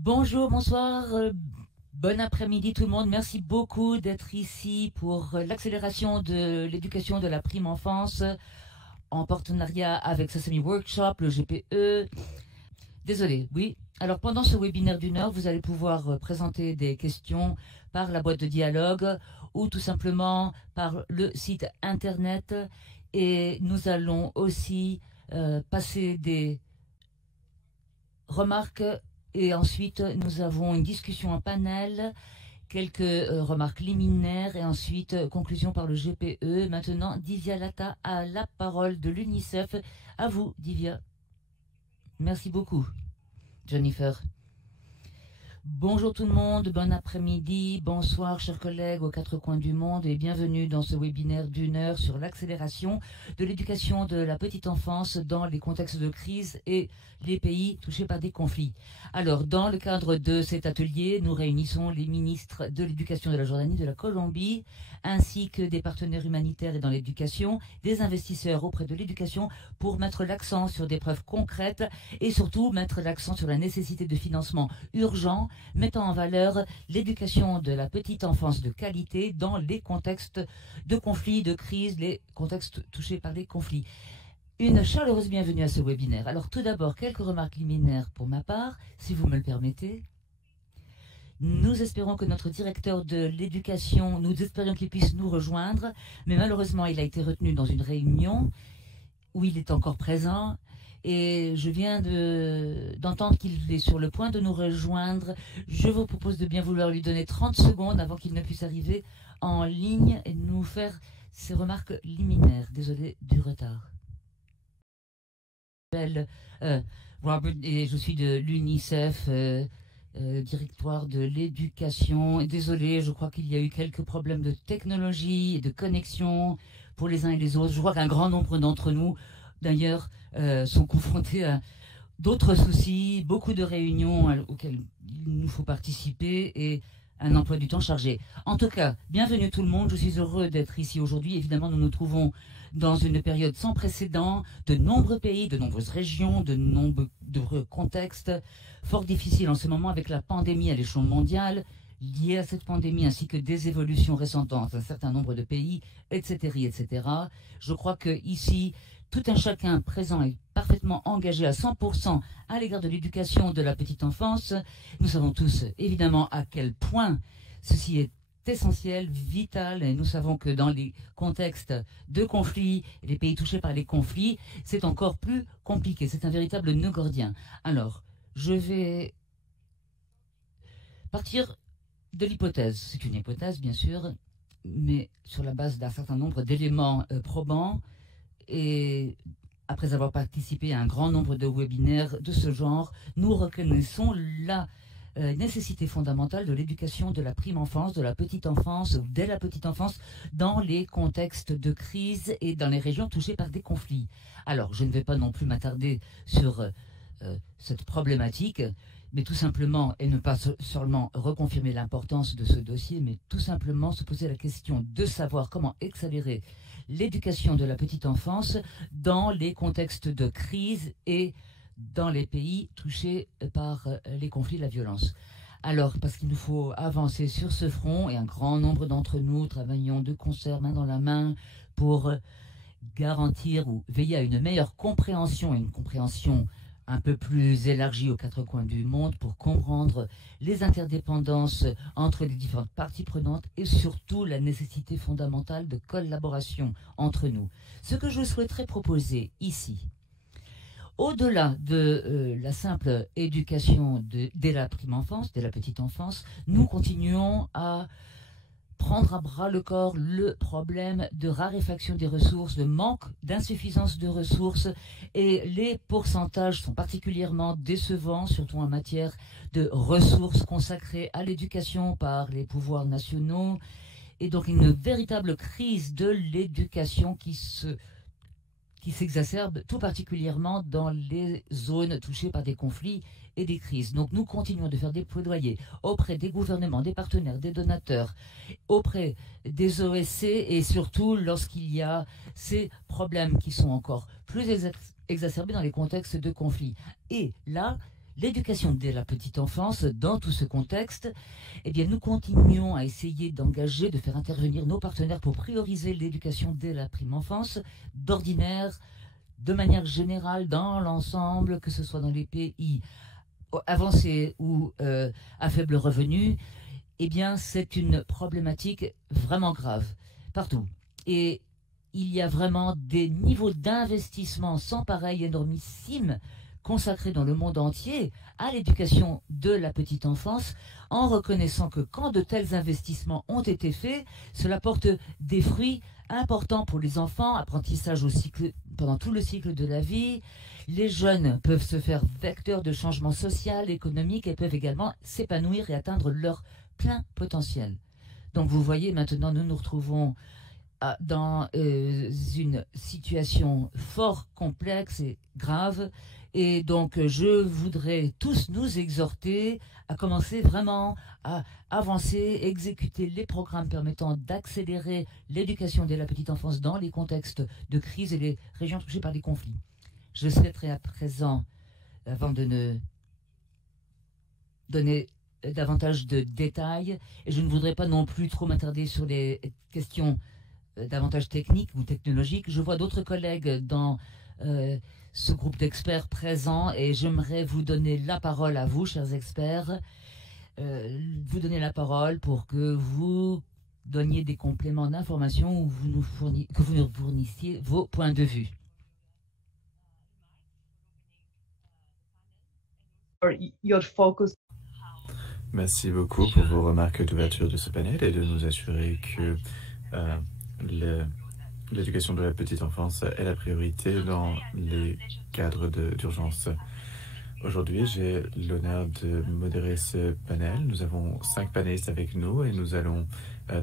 Bonjour, bonsoir, bon après-midi tout le monde. Merci beaucoup d'être ici pour l'accélération de l'éducation de la prime enfance en partenariat avec Sesame Workshop, le GPE. Désolé, oui. Alors pendant ce webinaire d'une heure, vous allez pouvoir présenter des questions par la boîte de dialogue ou tout simplement par le site internet. Et nous allons aussi passer des remarques et ensuite nous avons une discussion en panel, quelques remarques liminaires et ensuite conclusion par le GPE. Maintenant, Divya Lata a la parole de l'UNICEF. À vous, Divya. Merci beaucoup, Jennifer. Bonjour tout le monde, bon après-midi, bonsoir chers collègues aux quatre coins du monde et bienvenue dans ce webinaire d'une heure sur l'accélération de l'éducation de la petite enfance dans les contextes de crise et les pays touchés par des conflits. Alors, dans le cadre de cet atelier, nous réunissons les ministres de l'éducation de la Jordanie, de la Colombie, ainsi que des partenaires humanitaires et dans l'éducation, des investisseurs auprès de l'éducation pour mettre l'accent sur des preuves concrètes et surtout mettre l'accent sur la nécessité de financement urgent mettant en valeur l'éducation de la petite enfance de qualité dans les contextes de conflits, de crise, les contextes touchés par les conflits. Une chaleureuse bienvenue à ce webinaire. Alors tout d'abord, quelques remarques liminaires pour ma part, si vous me le permettez. Nous espérons que notre directeur de l'éducation, nous espérions qu'il puisse nous rejoindre, mais malheureusement, il a été retenu dans une réunion où il est encore présent. Et je viens d'entendre qu'il est sur le point de nous rejoindre. Je vous propose de bien vouloir lui donner 30 secondes avant qu'il ne puisse arriver en ligne et nous faire ses remarques liminaires. Désolé du retard. Robert et je suis de l'UNICEF, directoire de l'éducation. Désolé, je crois qu'il y a eu quelques problèmes de technologie et de connexion pour les uns et les autres. Je crois qu'un grand nombre d'entre nous, d'ailleurs, sont confrontés à d'autres soucis, beaucoup de réunions auxquelles il nous faut participer et un emploi du temps chargé. En tout cas, bienvenue tout le monde. Je suis heureux d'être ici aujourd'hui. Évidemment, nous nous trouvons dans une période sans précédent, de nombreux pays, de nombreuses régions, de nombreux contextes fort difficiles en ce moment avec la pandémie à l'échelon mondial, liée à cette pandémie ainsi que des évolutions récentes dans un certain nombre de pays, etc., etc. Je crois que ici, tout un chacun présent est parfaitement engagé à 100% à l'égard de l'éducation de la petite enfance. Nous savons tous évidemment à quel point ceci est essentiel, vital, et nous savons que dans les contextes de conflits, les pays touchés par les conflits, c'est encore plus compliqué. C'est un véritable nœud gordien. Alors, je vais partir de l'hypothèse. C'est une hypothèse, bien sûr, mais sur la base d'un certain nombre d'éléments probants. Et après avoir participé à un grand nombre de webinaires de ce genre, nous reconnaissons la nécessité fondamentale de l'éducation de la prime enfance, de la petite enfance, dès la petite enfance, dans les contextes de crise et dans les régions touchées par des conflits. Alors, je ne vais pas non plus m'attarder sur cette problématique, mais tout simplement, et ne pas seulement reconfirmer l'importance de ce dossier, mais tout simplement se poser la question de savoir comment accélérer l'éducation de la petite enfance dans les contextes de crise et dans les pays touchés par les conflits et la violence. Alors, parce qu'il nous faut avancer sur ce front, et un grand nombre d'entre nous travaillons de concert, main dans la main, pour garantir ou veiller à une meilleure compréhension, et une compréhension un peu plus élargie aux quatre coins du monde pour comprendre les interdépendances entre les différentes parties prenantes et surtout la nécessité fondamentale de collaboration entre nous. Ce que je souhaiterais proposer ici, au-delà de la simple éducation dès la prime enfance, dès la petite enfance, nous continuons à prendre à bras le corps le problème de raréfaction des ressources, de manque, d'insuffisance de ressources, et les pourcentages sont particulièrement décevants, surtout en matière de ressources consacrées à l'éducation par les pouvoirs nationaux, et donc une véritable crise de l'éducation qui s'exacerbe tout particulièrement dans les zones touchées par des conflits et des crises. Donc nous continuons de faire des plaidoyers auprès des gouvernements, des partenaires, des donateurs, auprès des OSC et surtout lorsqu'il y a ces problèmes qui sont encore plus exacerbés dans les contextes de conflit. Et là, l'éducation dès la petite enfance, dans tout ce contexte, eh bien, nous continuons à essayer d'engager, de faire intervenir nos partenaires pour prioriser l'éducation dès la prime enfance, d'ordinaire, de manière générale, dans l'ensemble, que ce soit dans les pays avancés ou à faible revenu, eh bien, c'est une problématique vraiment grave, partout. Et il y a vraiment des niveaux d'investissement sans pareil énormissimes consacrés dans le monde entier à l'éducation de la petite enfance, en reconnaissant que quand de tels investissements ont été faits, cela porte des fruits importants pour les enfants, apprentissage pendant tout le cycle de la vie. Les jeunes peuvent se faire vecteurs de changement social, économique, et peuvent également s'épanouir et atteindre leur plein potentiel. Donc vous voyez, maintenant, nous nous retrouvons dans une situation fort complexe et grave. Et donc, je voudrais tous nous exhorter à commencer vraiment à avancer, exécuter les programmes permettant d'accélérer l'éducation dès la petite enfance dans les contextes de crise et les régions touchées par des conflits. Je souhaiterais à présent, avant de ne donner davantage de détails, et je ne voudrais pas non plus trop m'attarder sur les questions davantage techniques ou technologiques. Je vois d'autres collègues dans ce groupe d'experts présents et j'aimerais vous donner la parole à vous, chers experts, vous donner la parole pour que vous donniez des compléments d'information ou que vous nous fournissiez vos points de vue. Your focus. Merci beaucoup pour vos remarques d'ouverture de ce panel et de nous assurer que l'éducation de la petite enfance est la priorité dans les cadres d'urgence. Aujourd'hui, j'ai l'honneur de modérer ce panel. Nous avons 5 panélistes avec nous et nous allons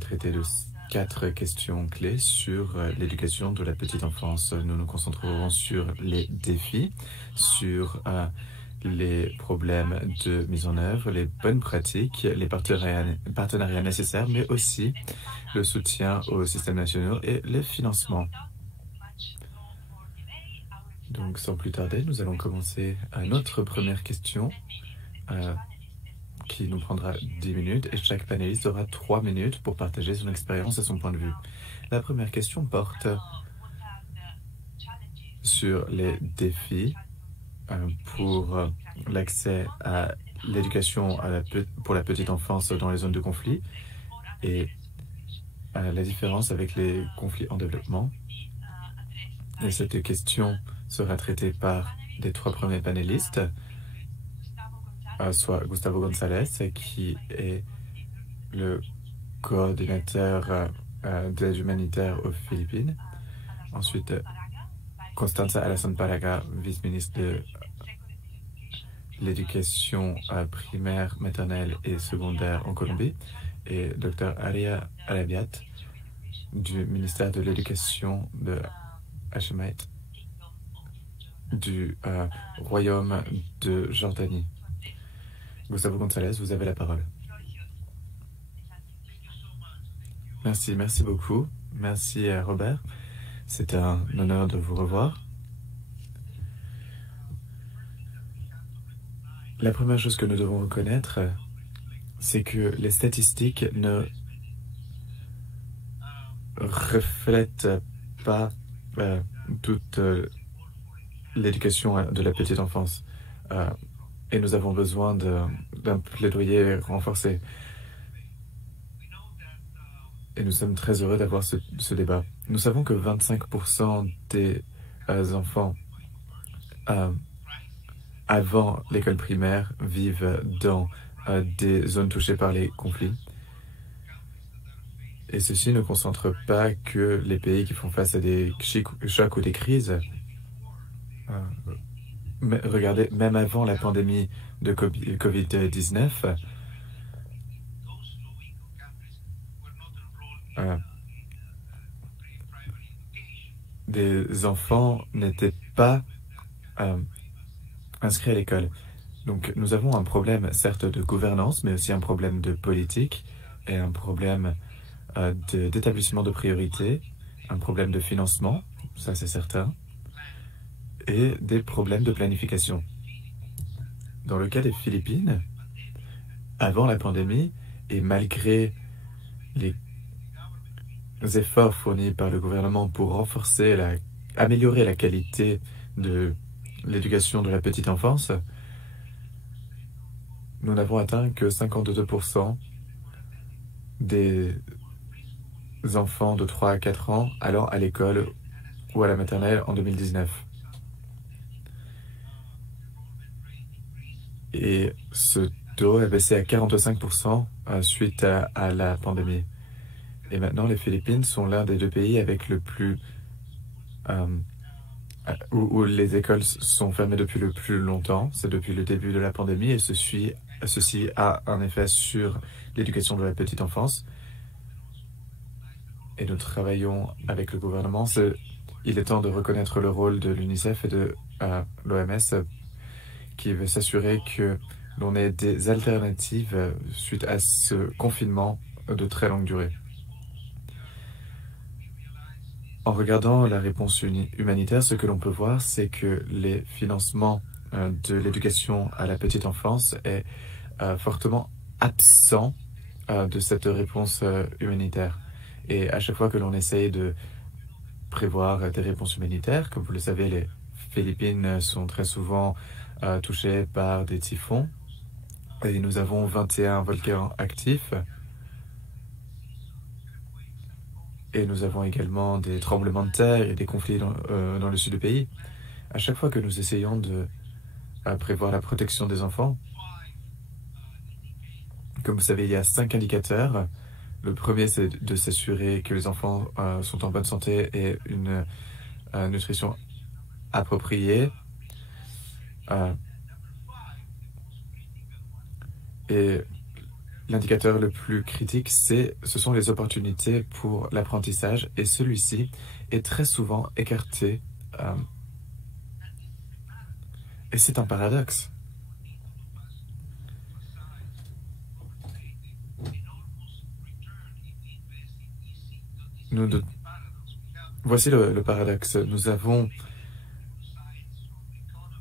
traiter de 4 questions clés sur l'éducation de la petite enfance. Nous nous concentrerons sur les défis, sur les problèmes de mise en œuvre, les bonnes pratiques, les partenariats nécessaires, mais aussi le soutien aux systèmes nationaux et le financement. Donc, sans plus tarder, nous allons commencer à notre première question qui nous prendra 10 minutes et chaque panéliste aura 3 minutes pour partager son expérience et son point de vue. La première question porte sur les défis pour l'accès à l'éducation pour la petite enfance dans les zones de conflit et la différence avec les conflits en développement. Et cette question sera traitée par les 3 premiers panélistes, soit Gustavo González, qui est le coordinateur d'aide humanitaire aux Philippines. Ensuite, Constanza Alazón Paraga, vice-ministre de l'éducation primaire, maternelle et secondaire en Colombie, et Dr Aria Alabiat du ministère de l'éducation de Hachemite du Royaume de Jordanie. Gustavo González, vous avez la parole. Merci beaucoup. Merci Robert. C'est un honneur de vous revoir. La première chose que nous devons reconnaître, c'est que les statistiques ne reflètent pas toute l'éducation de la petite enfance. Et nous avons besoin d'un plaidoyer renforcé. Et nous sommes très heureux d'avoir ce débat. Nous savons que 25% des enfants avant l'école primaire vivent dans des zones touchées par les conflits. Et ceci ne concentre pas que les pays qui font face à des chocs ou des crises. Mais regardez, même avant la pandémie de Covid-19, des enfants n'étaient pas inscrits à l'école. Donc nous avons un problème, certes, de gouvernance, mais aussi un problème de politique et un problème d'établissement de priorités, un problème de financement, ça c'est certain, et des problèmes de planification. Dans le cas des Philippines, avant la pandémie, et malgré les efforts fournis par le gouvernement pour améliorer la qualité de l'éducation de la petite enfance, nous n'avons atteint que 52% des enfants de 3 à 4 ans allant à l'école ou à la maternelle en 2019. Et ce taux est baissé à 45% suite à la pandémie. Et maintenant, les Philippines sont l'un des deux pays avec le plus où les écoles sont fermées depuis le plus longtemps. C'est depuis le début de la pandémie et ceci a un effet sur l'éducation de la petite enfance. Et nous travaillons avec le gouvernement. Il est temps de reconnaître le rôle de l'UNICEF et de l'OMS qui veut s'assurer que l'on ait des alternatives suite à ce confinement de très longue durée. En regardant la réponse humanitaire, ce que l'on peut voir, c'est que les financements de l'éducation à la petite enfance est fortement absent de cette réponse humanitaire. Et à chaque fois que l'on essaye de prévoir des réponses humanitaires, comme vous le savez, les Philippines sont très souvent touchées par des typhons. Et nous avons 21 volcans actifs. Et nous avons également des tremblements de terre et des conflits dans le sud du pays. À chaque fois que nous essayons de prévoir la protection des enfants, comme vous savez, il y a 5 indicateurs. Le premier, c'est de s'assurer que les enfants sont en bonne santé et une nutrition appropriée. Et l'indicateur le plus critique, ce sont les opportunités pour l'apprentissage, et celui-ci est très souvent écarté. Et c'est un paradoxe. Voici le paradoxe. Nous avons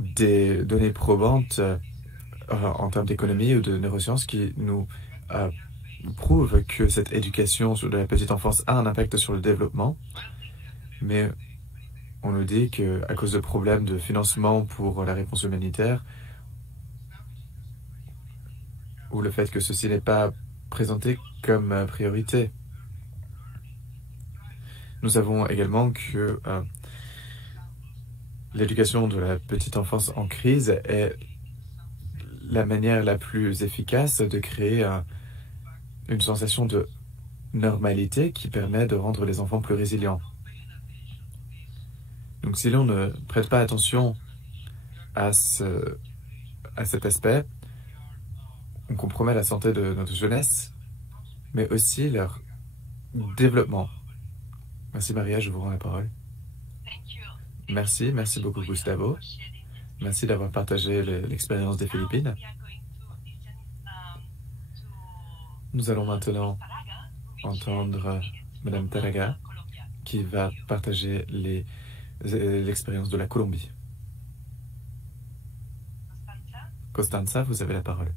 des données probantes en termes d'économie ou de neurosciences qui nous prouvent que cette éducation de la petite enfance a un impact sur le développement, mais on nous dit qu'à cause de problèmes de financement pour la réponse humanitaire ou le fait que ceci n'est pas présenté comme priorité. Nous savons également que l'éducation de la petite enfance en crise est la manière la plus efficace de créer une sensation de normalité qui permet de rendre les enfants plus résilients. Donc si l'on ne prête pas attention à cet aspect, on compromet la santé de notre jeunesse, mais aussi leur développement. Merci Maria, je vous rends la parole. Merci beaucoup Gustavo. Merci d'avoir partagé l'expérience des Philippines. Nous allons maintenant entendre Madame Taraga qui va partager l'expérience de la Colombie. Costanza, vous avez la parole.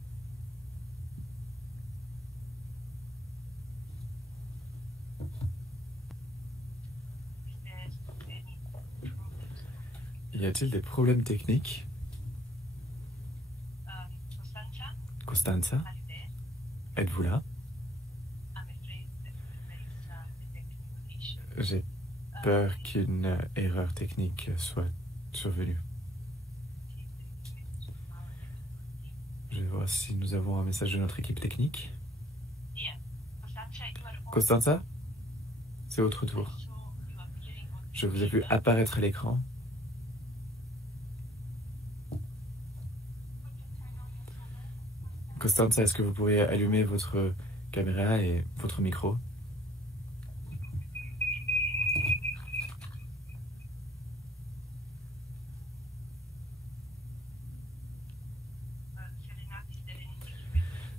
Y a-t-il des problèmes techniques? Costanza, êtes-vous là? J'ai peur qu'une erreur technique soit survenue. Je vais voir si nous avons un message de notre équipe technique. Costanza, c'est votre tour. Je vous ai vu apparaître à l'écran. Costanza, est-ce que vous pourriez allumer votre caméra et votre micro?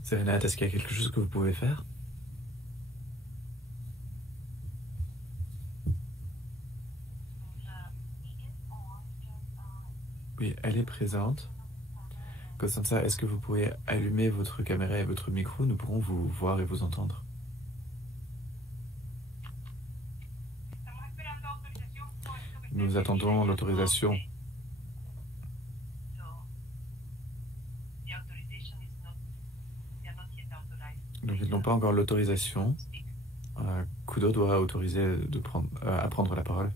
Sérénade, est-ce qu'il y a quelque chose que vous pouvez faire? Oui, elle est présente. Costanza, est-ce que vous pourriez allumer votre caméra et votre micro? Nous pourrons vous voir et vous entendre. Nous attendons l'autorisation. Donc, ils n'ont pas encore l'autorisation. Kudo doit autoriser à prendre la parole.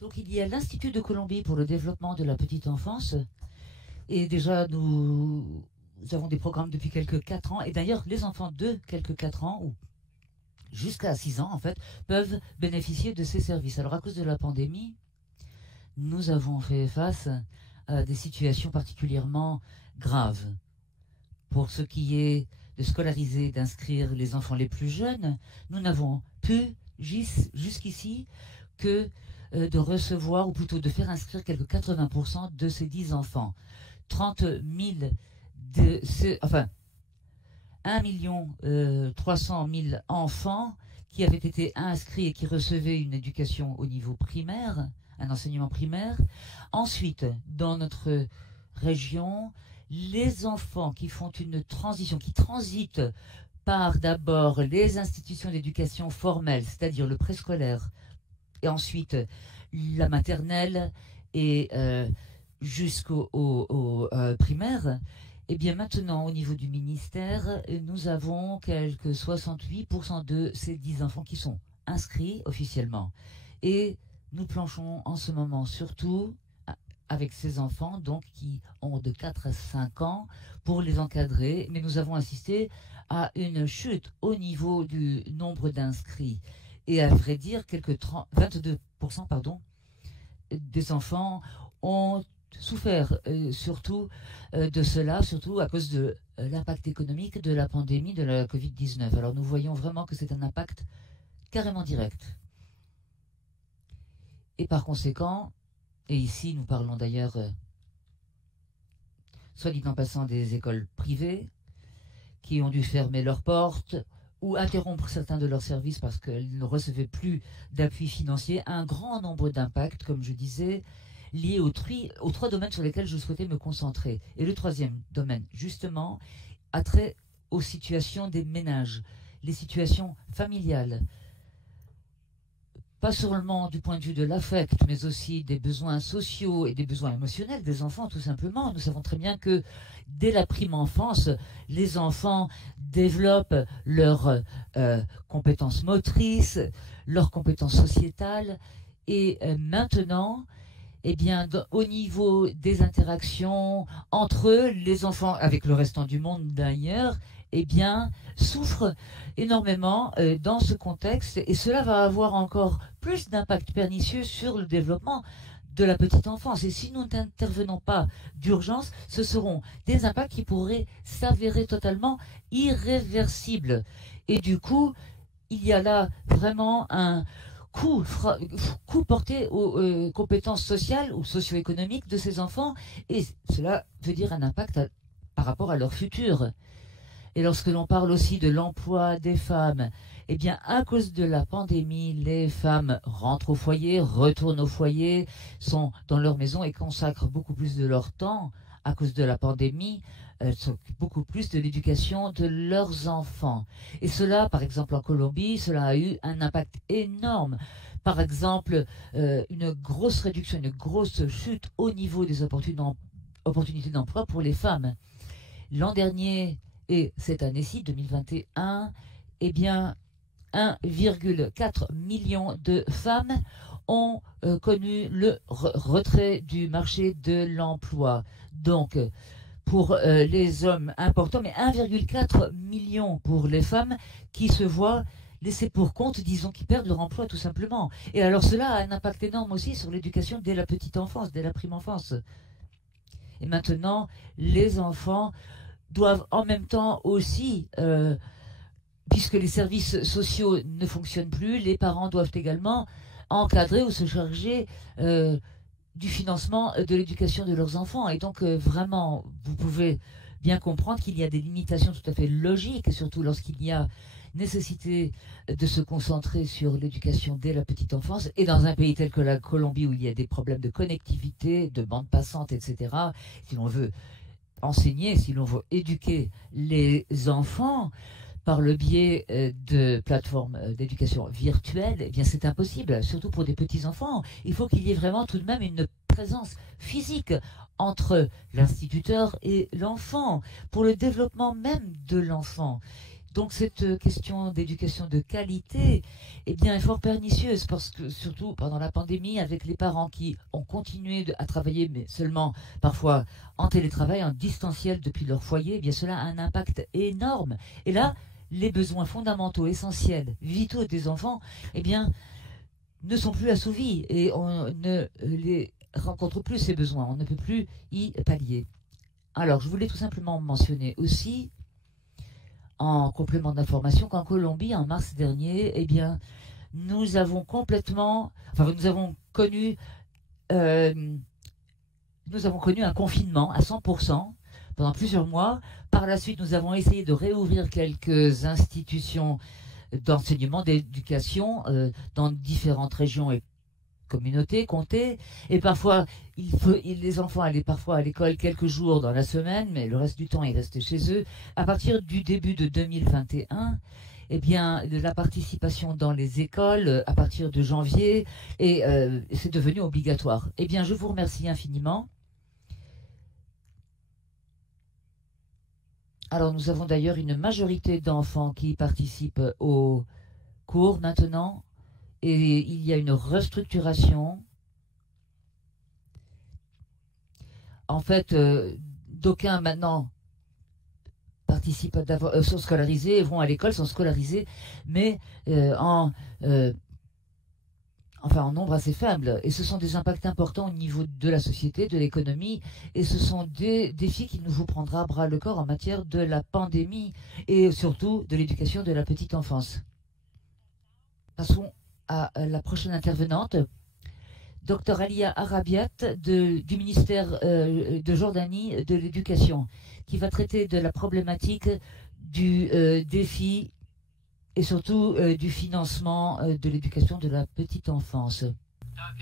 Donc il y a l'Institut de Colombie pour le développement de la petite enfance. Et déjà, nous avons des programmes depuis quelques 4 ans. Et d'ailleurs, les enfants de quelques 4 ans, ou jusqu'à 6 ans, en fait, peuvent bénéficier de ces services. Alors, à cause de la pandémie, nous avons fait face à des situations particulièrement graves. Pour ce qui est de scolariser, d'inscrire les enfants les plus jeunes, nous n'avons pu jusqu'ici que de recevoir, ou plutôt de faire inscrire quelques 80% de ces 10 enfants. 30 000 de ces, enfin, 1 300 000 enfants qui avaient été inscrits et qui recevaient une éducation au niveau primaire, un enseignement primaire. Ensuite, dans notre région, les enfants qui font une transition, qui transitent par d'abord les institutions d'éducation formelle, c'est-à-dire le préscolaire, et ensuite la maternelle et jusqu'au primaire, et bien maintenant au niveau du ministère, nous avons quelques 68% de ces 10 enfants qui sont inscrits officiellement. Et nous planchons en ce moment surtout avec ces enfants donc qui ont de 4 à 5 ans pour les encadrer, mais nous avons assisté à une chute au niveau du nombre d'inscrits. Et à vrai dire, 22% des enfants ont souffert surtout de cela, surtout à cause de l'impact économique de la pandémie de la Covid-19. Alors nous voyons vraiment que c'est un impact carrément direct. Et par conséquent, et ici nous parlons d'ailleurs, soit dit en passant, des écoles privées qui ont dû fermer leurs portes ou interrompre certains de leurs services parce qu'elles ne recevaient plus d'appui financier, un grand nombre d'impacts, comme je disais, liés aux 3 domaines sur lesquels je souhaitais me concentrer. Et le 3e domaine, justement, a trait aux situations des ménages, les situations familiales. Pas seulement du point de vue de l'affect, mais aussi des besoins sociaux et des besoins émotionnels des enfants, tout simplement. Nous savons très bien que dès la prime enfance, les enfants développent leurs compétences motrices, leurs compétences sociétales. Et maintenant, eh bien, au niveau des interactions entre eux, les enfants, avec le restant du monde d'ailleurs, eh bien, souffrent énormément dans ce contexte, et cela va avoir encore plus d'impact pernicieux sur le développement de la petite enfance. Et si nous n'intervenons pas d'urgence, ce seront des impacts qui pourraient s'avérer totalement irréversibles. Et du coup, il y a là vraiment un coup porté aux compétences sociales ou socio-économiques de ces enfants, et cela veut dire un impact par rapport à leur futur. Et lorsque l'on parle aussi de l'emploi des femmes, eh bien, à cause de la pandémie, les femmes rentrent au foyer, retournent au foyer, sont dans leur maison et consacrent beaucoup plus de leur temps. À cause de la pandémie, elles s'occupent beaucoup plus de l'éducation de leurs enfants. Et cela, par exemple, en Colombie, cela a eu un impact énorme. Par exemple, une grosse réduction, une grosse chute au niveau des opportunités d'emploi pour les femmes. L'an dernier, et cette année-ci, 2021, eh bien, 1,4 million de femmes ont connu le retrait du marché de l'emploi. Donc, pour les hommes importants, mais 1,4 million pour les femmes qui se voient laissés pour compte, disons, qui perdent leur emploi tout simplement. Et alors cela a un impact énorme aussi sur l'éducation dès la petite enfance, dès la prime enfance. Et maintenant, les enfants doivent en même temps aussi, puisque les services sociaux ne fonctionnent plus, les parents doivent également encadrer ou se charger du financement de l'éducation de leurs enfants. Et donc vraiment, vous pouvez bien comprendre qu'il y a des limitations tout à fait logiques, surtout lorsqu'il y a nécessité de se concentrer sur l'éducation dès la petite enfance. Et dans un pays tel que la Colombie, où il y a des problèmes de connectivité, de bande passante, etc., si l'on veut enseigner, si l'on veut éduquer les enfants par le biais de plateformes d'éducation virtuelle, eh bien c'est impossible, surtout pour des petits-enfants. Il faut qu'il y ait vraiment tout de même une présence physique entre l'instituteur et l'enfant, pour le développement même de l'enfant. Donc cette question d'éducation de qualité eh bien, est fort pernicieuse, parce que surtout pendant la pandémie, avec les parents qui ont continué à travailler, mais seulement parfois en télétravail, en distanciel depuis leur foyer, eh bien, cela a un impact énorme. Et là, les besoins fondamentaux, essentiels, vitaux des enfants, eh bien, ne sont plus assouvis, et on ne les rencontre plus, ces besoins. On ne peut plus y pallier. Alors, je voulais tout simplement mentionner aussi, en complément d'information, qu'en Colombie, en mars dernier, eh bien, nous avons connu un confinement à 100% pendant plusieurs mois. Par la suite, nous avons essayé de réouvrir quelques institutions d'enseignement, d'éducation dans différentes régions et communautés, comtés. Et parfois, les enfants allaient parfois à l'école quelques jours dans la semaine, mais le reste du temps, ils restaient chez eux. À partir du début de 2021, eh bien, de la participation dans les écoles à partir de janvier, et c'est devenu obligatoire. Eh bien, je vous remercie infiniment. Alors, nous avons d'ailleurs une majorité d'enfants qui participent aux cours maintenant, et il y a une restructuration. En fait, d'aucuns maintenant sont scolarisés, vont à l'école, sont scolarisés, mais en nombre assez faible. Et ce sont des impacts importants au niveau de la société, de l'économie, et ce sont des défis qu'il nous faut prendre à bras le corps en matière de la pandémie et surtout de l'éducation de la petite enfance. Passons à la prochaine intervenante, Dr Alia Arabiat du ministère de Jordanie de l'éducation, qui va traiter de la problématique du défi et surtout du financement de l'éducation de la petite enfance.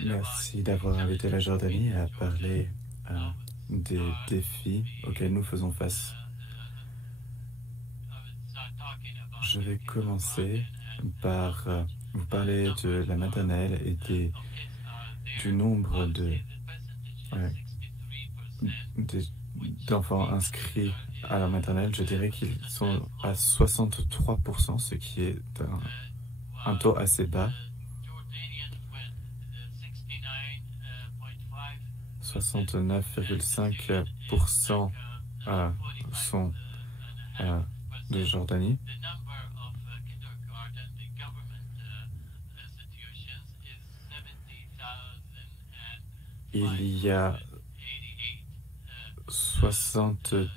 Merci d'avoir invité la Jordanie à parler des défis auxquels nous faisons face. Je vais commencer par vous parler de la maternelle et du nombre d'enfants inscrits à la maternelle. Je dirais qu'ils sont à 63%, ce qui est un taux assez bas. 69,5% sont de Jordanie. Il y a 70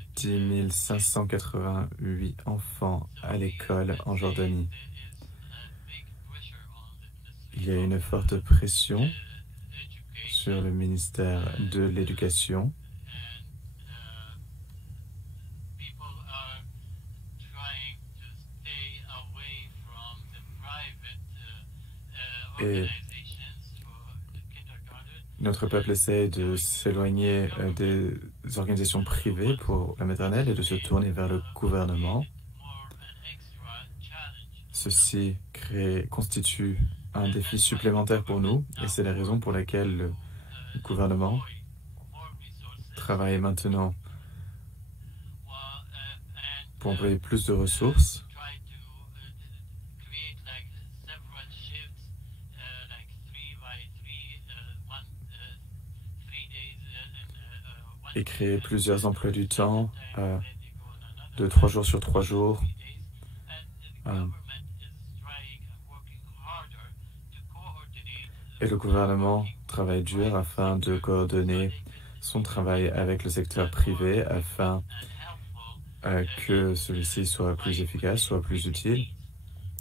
588 enfants à l'école en Jordanie. Il y a une forte pression sur le ministère de l'Éducation. Et notre peuple essaie de s'éloigner des organisations privées pour la maternelle et de se tourner vers le gouvernement. Ceci constitue un défi supplémentaire pour nous, et c'est la raison pour laquelle le gouvernement travaille maintenant pour employer plus de ressources et créer plusieurs emplois du temps de 3 jours sur 3 jours. Et le gouvernement travaille dur afin de coordonner son travail avec le secteur privé afin que celui-ci soit plus efficace, soit plus utile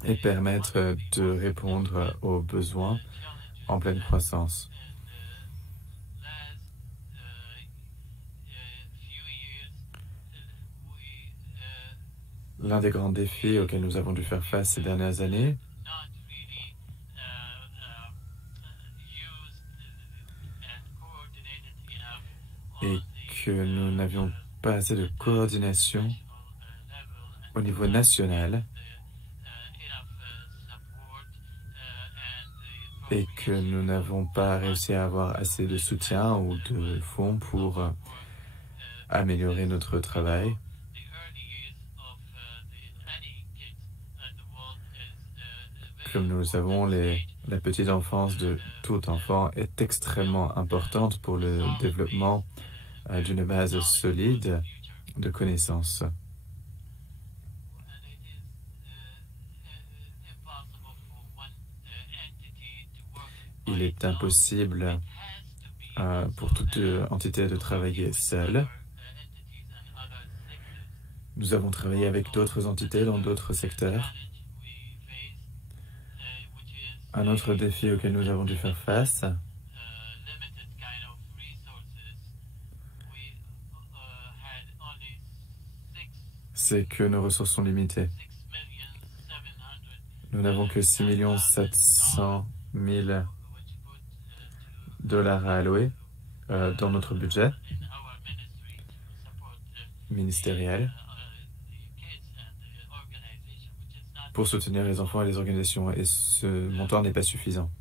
et permettre de répondre aux besoins en pleine croissance. l'un des grands défis auxquels nous avons dû faire face ces dernières années est que nous n'avions pas assez de coordination au niveau national et que nous n'avons pas réussi à avoir assez de soutien ou de fonds pour améliorer notre travail. Comme nous le savons, la petite enfance de tout enfant est extrêmement importante pour le développement d'une base solide de connaissances. Il est impossible pour toute entité de travailler seule. Nous avons travaillé avec d'autres entités dans d'autres secteurs. Un autre défi auquel nous avons dû faire face c'est que nos ressources sont limitées. Nous n'avons que 6 700 000 dollars à allouer dans notre budget ministériel pour soutenir les enfants et les organisations, et ce montant n'est pas suffisant.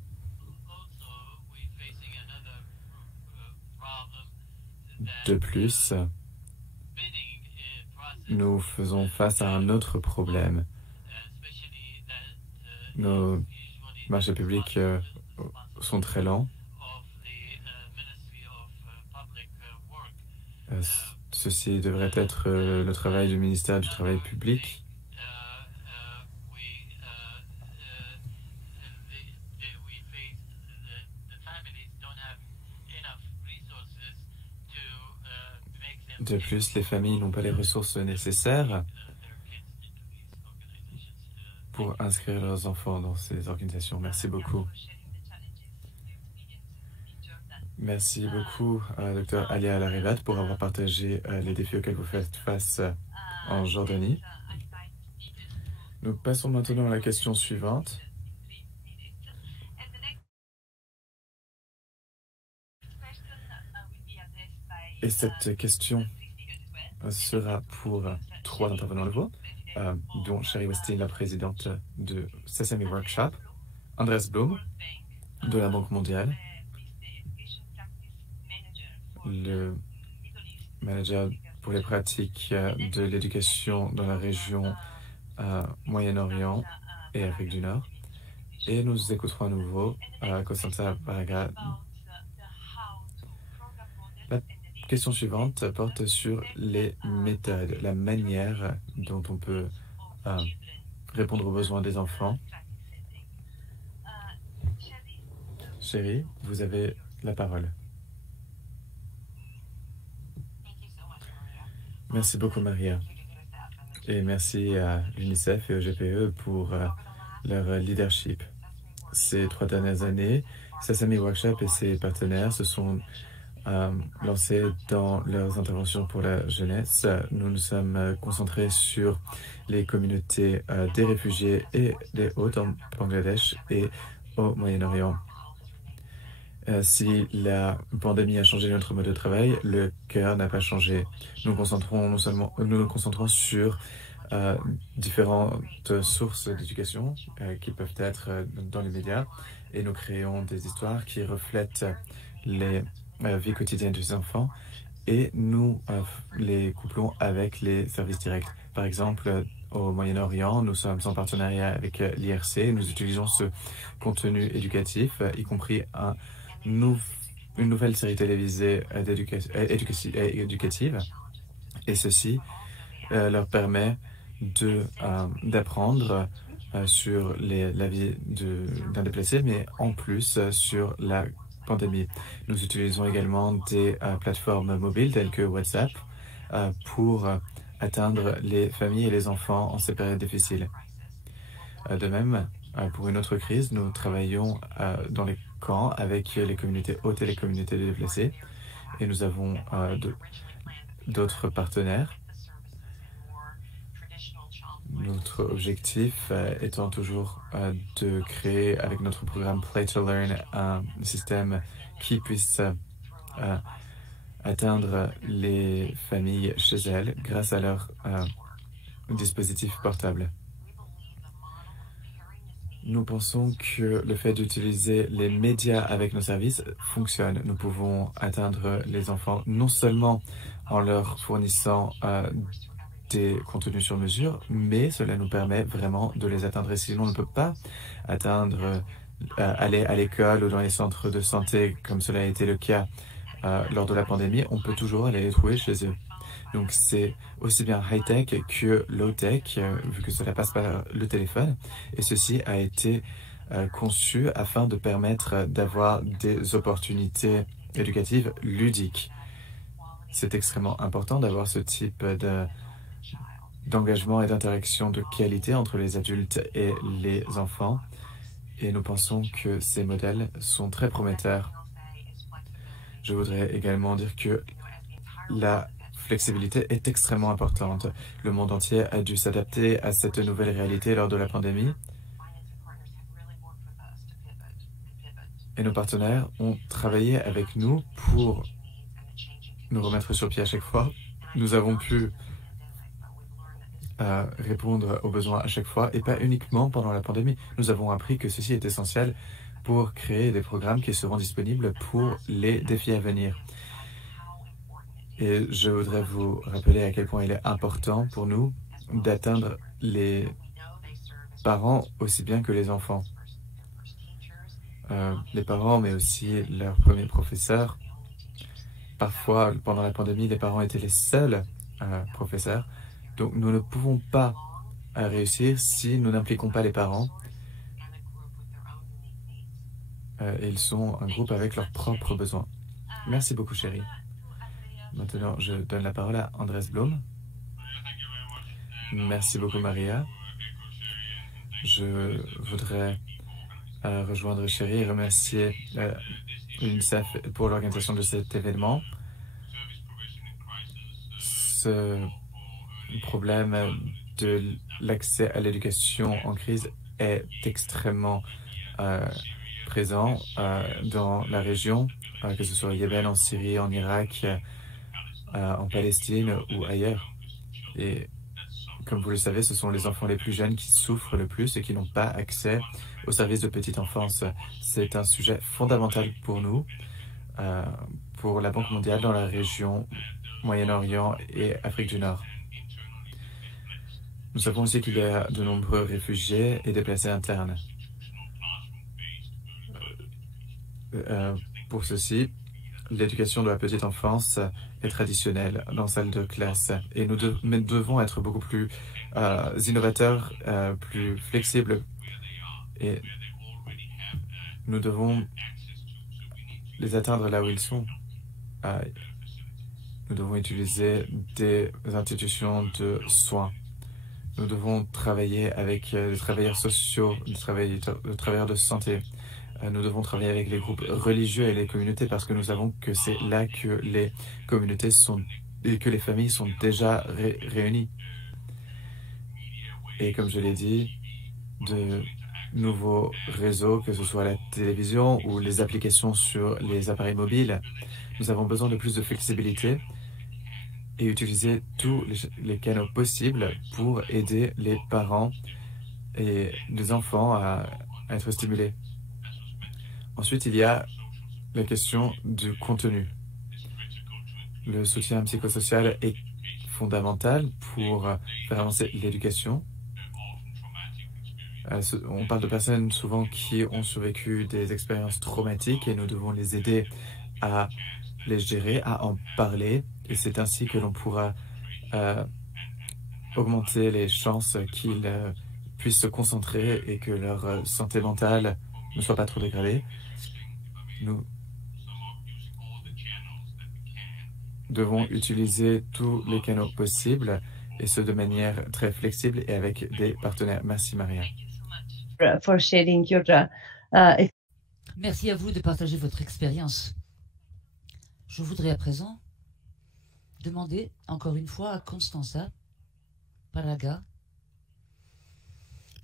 De plus, nous faisons face à un autre problème. Nos marchés publics sont très lents. Ceci devrait être le travail du ministère du Travail public. De plus, les familles n'ont pas les ressources nécessaires pour inscrire leurs enfants dans ces organisations. Merci beaucoup. Merci beaucoup, Dr. Alia Larivat, pour avoir partagé les défis auxquels vous faites face en Jordanie. Nous passons maintenant à la question suivante. Et cette question sera pour 3 intervenants nouveaux, dont Sherry Westin, la présidente de Sesame Workshop, Andreas Blum, de la Banque mondiale, le manager pour les pratiques de l'éducation dans la région Moyen-Orient et Afrique du Nord. Et nous écouterons à nouveau Constanza Baraga. La question suivante porte sur les méthodes, la manière dont on peut répondre aux besoins des enfants. Chérie, vous avez la parole. Merci beaucoup, Maria. Et merci à l'UNICEF et au GPE pour leur leadership. Ces 3 dernières années, Sesame Workshop et ses partenaires se sont lancés dans leurs interventions pour la jeunesse. Nous nous sommes concentrés sur les communautés des réfugiés et des hôtes en Bangladesh et au Moyen-Orient. Si la pandémie a changé notre mode de travail, le cœur n'a pas changé. Nous nous concentrons sur différentes sources d'éducation qui peuvent être dans les médias, et nous créons des histoires qui reflètent les vies quotidiennes des enfants, et nous les couplons avec les services directs. Par exemple, au Moyen-Orient, nous sommes en partenariat avec l'IRC. Nous utilisons ce contenu éducatif, y compris une nouvelle série télévisée éducative, et ceci leur permet d'apprendre sur la vie d'un déplacé, mais en plus sur la pandémie. Nous utilisons également des plateformes mobiles telles que WhatsApp pour atteindre les familles et les enfants en ces périodes difficiles. De même, pour une autre crise, nous travaillons dans les camps avec les communautés hôtes et les communautés de déplacés, et nous avons d'autres partenaires. Notre objectif étant toujours de créer avec notre programme Play to Learn un système qui puisse atteindre les familles chez elles grâce à leur dispositif portable. Nous pensons que le fait d'utiliser les médias avec nos services fonctionne. Nous pouvons atteindre les enfants non seulement en leur fournissant des contenus sur mesure, mais cela nous permet vraiment de les atteindre. Et sinon, on ne peut pas atteindre, aller à l'école ou dans les centres de santé, comme cela a été le cas lors de la pandémie, on peut toujours aller les trouver chez eux. Donc c'est aussi bien high-tech que low-tech, vu que cela passe par le téléphone. Et ceci a été conçu afin de permettre d'avoir des opportunités éducatives ludiques. C'est extrêmement important d'avoir ce type d'engagement et d'interaction de qualité entre les adultes et les enfants. Et nous pensons que ces modèles sont très prometteurs. Je voudrais également dire que la flexibilité est extrêmement importante. Le monde entier a dû s'adapter à cette nouvelle réalité lors de la pandémie. Et nos partenaires ont travaillé avec nous pour nous remettre sur pied à chaque fois. Nous avons pu répondre aux besoins à chaque fois et pas uniquement pendant la pandémie. Nous avons appris que ceci est essentiel pour créer des programmes qui seront disponibles pour les défis à venir. Et je voudrais vous rappeler à quel point il est important pour nous d'atteindre les parents aussi bien que les enfants. Les parents, mais aussi leurs premiers professeurs. Parfois, pendant la pandémie, les parents étaient les seuls professeurs. Donc, nous ne pouvons pas réussir si nous n'impliquons pas les parents. Ils sont un groupe avec leurs propres besoins. Merci beaucoup, chérie. Maintenant, je donne la parole à Andrés Blum. Merci beaucoup, Maria. Je voudrais rejoindre chérie et remercier l'UNICEF pour l'organisation de cet événement. Ce problème de l'accès à l'éducation en crise est extrêmement présent dans la région, que ce soit au Yémen, en Syrie, en Irak, en Palestine ou ailleurs. Et comme vous le savez, ce sont les enfants les plus jeunes qui souffrent le plus et qui n'ont pas accès aux services de petite enfance. C'est un sujet fondamental pour nous, pour la Banque mondiale dans la région Moyen-Orient et Afrique du Nord. Nous savons aussi qu'il y a de nombreux réfugiés et déplacés internes. Pour ceci, l'éducation de la petite enfance est traditionnelle dans la salle de classe et nous devons être beaucoup plus innovateurs, plus flexibles et nous devons les atteindre là où ils sont. Nous devons utiliser des institutions de soins. Nous devons travailler avec les travailleurs sociaux, les travailleurs de santé. Nous devons travailler avec les groupes religieux et les communautés parce que nous savons que c'est là que les communautés sont et que les familles sont déjà réunies. Et comme je l'ai dit, de nouveaux réseaux, que ce soit la télévision ou les applications sur les appareils mobiles, nous avons besoin de plus de flexibilité et utiliser tous les canaux possibles pour aider les parents et les enfants à être stimulés. Ensuite, il y a la question du contenu. Le soutien psychosocial est fondamental pour faire avancer l'éducation. On parle de personnes souvent qui ont survécu des expériences traumatiques et nous devons les aider à les gérer, à en parler. Et c'est ainsi que l'on pourra augmenter les chances qu'ils puissent se concentrer et que leur santé mentale ne soit pas trop dégradée. Nous devons utiliser tous les canaux possibles et ce de manière très flexible et avec des partenaires. Merci Maria. For sharing your, Merci à vous de partager votre expérience. Je voudrais à présent demander encore une fois à Constanza Paraga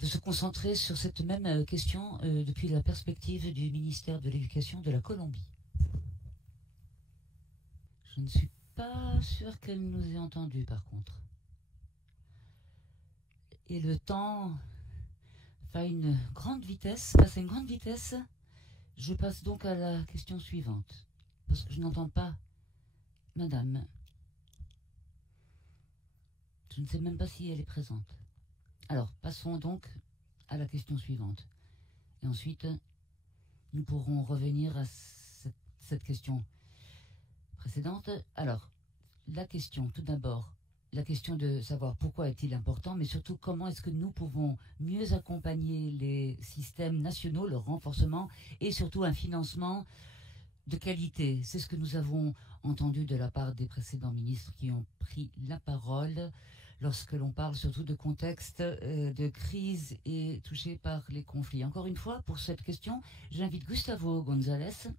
de se concentrer sur cette même question depuis la perspective du ministère de l'Éducation de la Colombie. Je ne suis pas sûre qu'elle nous ait entendus, par contre. Et le temps passe à une grande vitesse. Je passe donc à la question suivante, parce que je n'entends pas Madame. Je ne sais même pas si elle est présente. Alors, passons donc à la question suivante. Et ensuite, nous pourrons revenir à cette question précédente. Alors, la question, tout d'abord, la question de savoir pourquoi est-il important, mais surtout comment est-ce que nous pouvons mieux accompagner les systèmes nationaux, leur renforcement, et surtout un financement de qualité. C'est ce que nous avons entendu de la part des précédents ministres qui ont pris la parole lorsque l'on parle surtout de contexte de crise et touché par les conflits. Encore une fois, pour cette question, j'invite Gustavo González,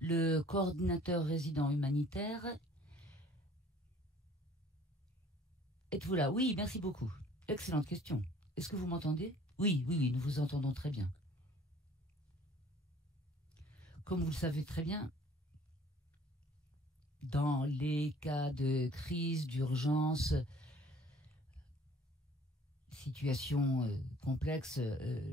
le coordinateur résident humanitaire. Êtes-vous là? Oui, merci beaucoup. Excellente question. Est-ce que vous m'entendez? Oui, nous vous entendons très bien. Comme vous le savez très bien, dans les cas de crise, d'urgence, situation complexe,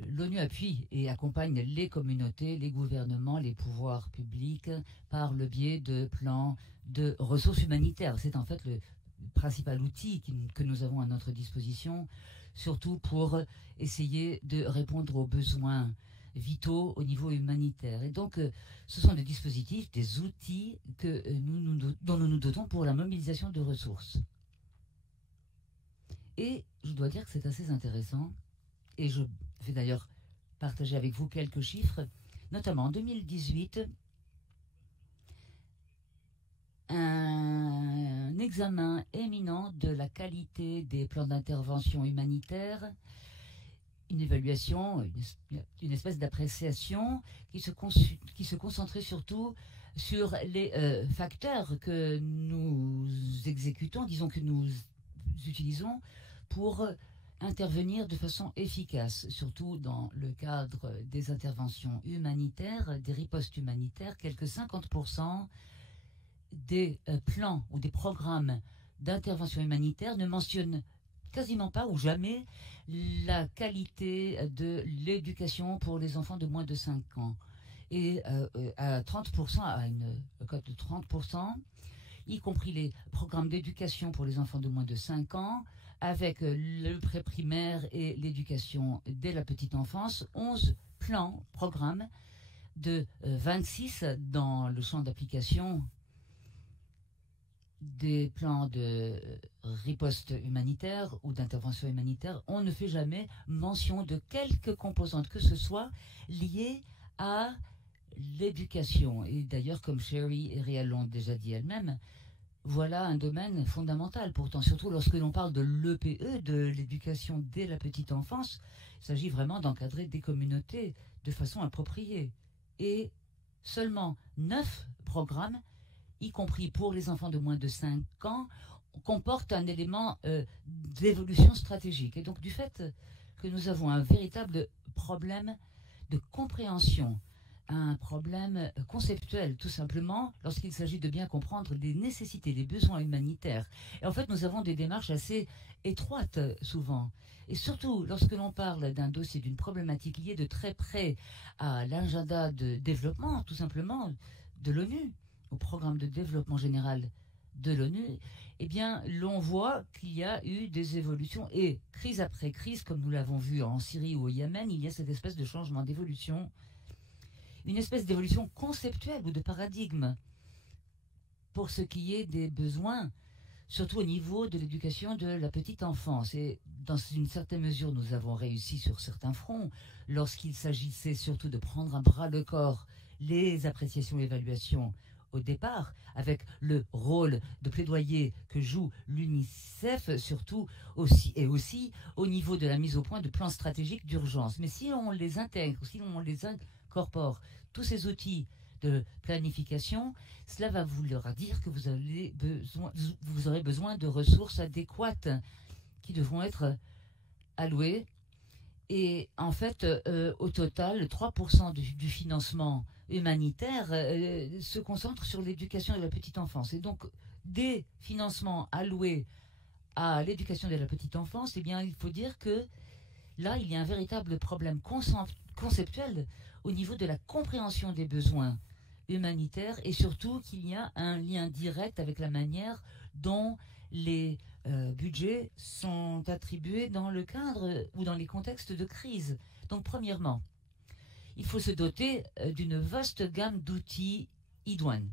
l'ONU appuie et accompagne les communautés, les gouvernements, les pouvoirs publics par le biais de plans de ressources humanitaires. C'est en fait le principal outil que nous avons à notre disposition, surtout pour essayer de répondre aux besoins vitaux au niveau humanitaire. Et donc, ce sont des dispositifs, des outils dont nous nous dotons pour la mobilisation de ressources. Et je dois dire que c'est assez intéressant, et je vais d'ailleurs partager avec vous quelques chiffres, notamment en 2018, un examen éminent de la qualité des plans d'intervention humanitaire, une évaluation, une espèce d'appréciation qui se concentrait surtout sur les facteurs que nous exécutons, disons que nous utilisons pour intervenir de façon efficace, surtout dans le cadre des interventions humanitaires, des ripostes humanitaires. Quelques 50% des plans ou des programmes d'intervention humanitaire ne mentionnent quasiment pas ou jamais la qualité de l'éducation pour les enfants de moins de 5 ans. Et à 30%, à une cote de 30%, y compris les programmes d'éducation pour les enfants de moins de 5 ans, avec le pré-primaire et l'éducation dès la petite enfance, 11 programmes de 26 dans le champ d'application des plans de riposte humanitaire ou d'intervention humanitaire. On ne fait jamais mention de quelque composante que ce soit liée à l'éducation. Et d'ailleurs, comme Sherry et Réal l'ont déjà dit elles-mêmes, voilà un domaine fondamental. Pourtant, surtout lorsque l'on parle de l'EPE, de l'éducation dès la petite enfance, il s'agit vraiment d'encadrer des communautés de façon appropriée. Et seulement 9 programmes, y compris pour les enfants de moins de 5 ans, comportent un élément d'évolution stratégique. Et donc, du fait que nous avons un véritable problème de compréhension, un problème conceptuel, tout simplement, lorsqu'il s'agit de bien comprendre les nécessités, les besoins humanitaires. Et en fait, nous avons des démarches assez étroites, souvent. Et surtout, lorsque l'on parle d'un dossier, d'une problématique liée de très près à l'agenda de développement, tout simplement, de l'ONU, au programme de développement général de l'ONU, eh bien, l'on voit qu'il y a eu des évolutions. Et crise après crise, comme nous l'avons vu en Syrie ou au Yémen, il y a cette espèce de changement d'évolution, une espèce d'évolution conceptuelle ou de paradigme pour ce qui est des besoins, surtout au niveau de l'éducation de la petite enfance. Et dans une certaine mesure, nous avons réussi sur certains fronts, lorsqu'il s'agissait surtout de prendre à bras le corps les appréciations et évaluations au départ, avec le rôle de plaidoyer que joue l'UNICEF, surtout aussi au niveau de la mise au point de plans stratégiques d'urgence. Mais si on les intègre, si on les incorpore, tous ces outils de planification, cela va vouloir dire que vous aurez besoin de ressources adéquates qui devront être alloués. Et en fait, au total, 3% du financement humanitaire se concentre sur l'éducation de la petite enfance. Et donc, des financements alloués à l'éducation de la petite enfance, eh bien, il faut dire que là, il y a un véritable problème conceptuel au niveau de la compréhension des besoins humanitaires et surtout qu'il y a un lien direct avec la manière dont les budgets sont attribués dans le cadre ou dans les contextes de crise. Donc, premièrement, il faut se doter d'une vaste gamme d'outils idoines,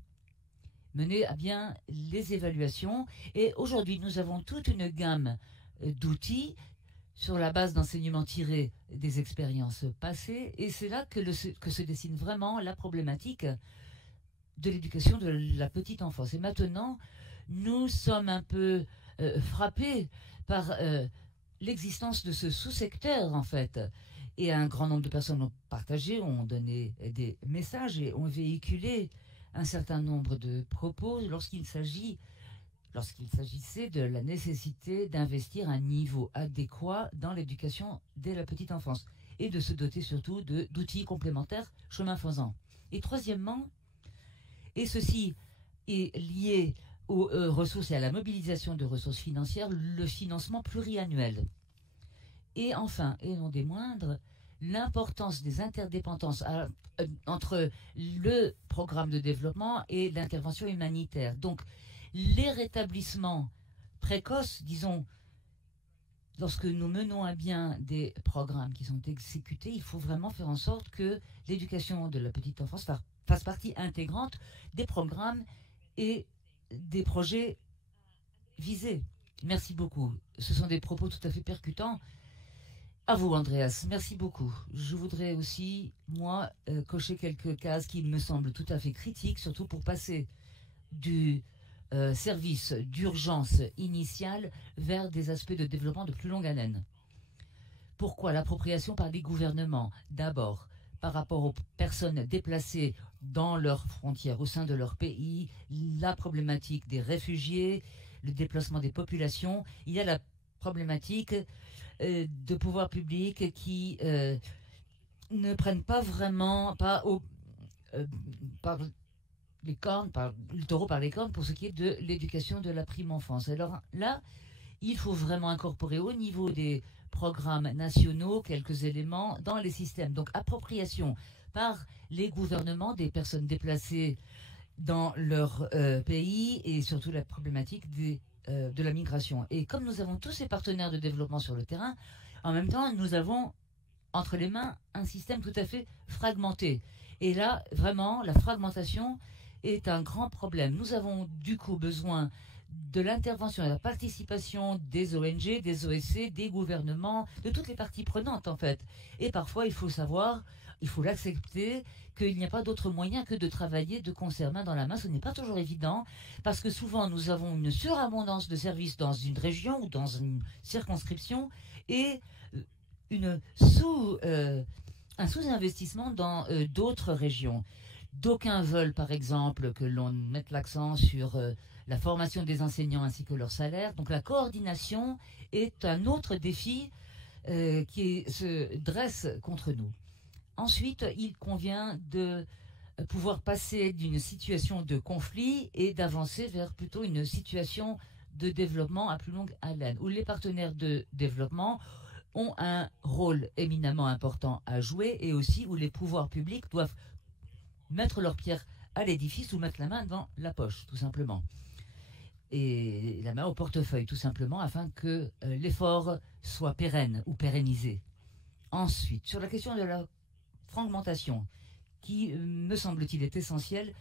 mener à bien les évaluations. Et aujourd'hui, nous avons toute une gamme d'outils sur la base d'enseignements tirés des expériences passées. Et c'est là que se dessine vraiment la problématique de l'éducation de la petite enfance. Et maintenant, nous sommes un peu frappés par l'existence de ce sous-secteur, en fait. Et un grand nombre de personnes ont partagé, ont donné des messages et ont véhiculé un certain nombre de propos lorsqu'il s'agissait de la nécessité d'investir un niveau adéquat dans l'éducation dès la petite enfance et de se doter surtout d'outils complémentaires chemin faisant. Et troisièmement, et ceci est lié aux ressources et à la mobilisation de ressources financières, le financement pluriannuel. Et enfin, et non des moindres, l'importance des interdépendances entre le programme de développement et l'intervention humanitaire. Donc, les rétablissements précoces, disons, lorsque nous menons à bien des programmes qui sont exécutés, il faut vraiment faire en sorte que l'éducation de la petite enfance fasse partie intégrante des programmes et des projets visés. Merci beaucoup. Ce sont des propos tout à fait percutants. À vous, Andreas. Merci beaucoup. Je voudrais aussi, moi, cocher quelques cases qui me semblent tout à fait critiques, surtout pour passer du service d'urgence initiale vers des aspects de développement de plus longue haleine. Pourquoi l'appropriation par les gouvernements? D'abord, par rapport aux personnes déplacées dans leurs frontières, au sein de leur pays, la problématique des réfugiés, le déplacement des populations. Il y a la problématique de pouvoirs publics qui ne prennent pas vraiment par les cornes, le taureau par les cornes pour ce qui est de l'éducation de la prime enfance. Alors là, il faut vraiment incorporer au niveau des programmes nationaux quelques éléments dans les systèmes. Donc appropriation par les gouvernements des personnes déplacées dans leur pays et surtout la problématique de la migration. Et comme nous avons tous ces partenaires de développement sur le terrain, en même temps, nous avons entre les mains un système tout à fait fragmenté. Et là, vraiment, la fragmentation est un grand problème. Nous avons du coup besoin de l'intervention et de la participation des ONG, des OSC, des gouvernements, de toutes les parties prenantes en fait. Et parfois, il faut savoir, il faut l'accepter, qu'il n'y a pas d'autre moyen que de travailler de concert, main dans la main. Ce n'est pas toujours évident, parce que souvent nous avons une surabondance de services dans une région ou dans une circonscription et un sous-investissement dans d'autres régions. D'aucuns veulent, par exemple, que l'on mette l'accent sur la formation des enseignants ainsi que leur salaire. Donc la coordination est un autre défi qui se dresse contre nous. Ensuite, il convient de pouvoir passer d'une situation de conflit et d'avancer vers plutôt une situation de développement à plus longue haleine, où les partenaires de développement ont un rôle éminemment important à jouer et aussi où les pouvoirs publics doivent mettre leur pierre à l'édifice ou mettre la main dans la poche, tout simplement. Et la main au portefeuille, tout simplement, afin que l'effort soit pérenne ou pérennisé. Ensuite, sur la question de la fragmentation, qui, me semble-t-il, est essentielle,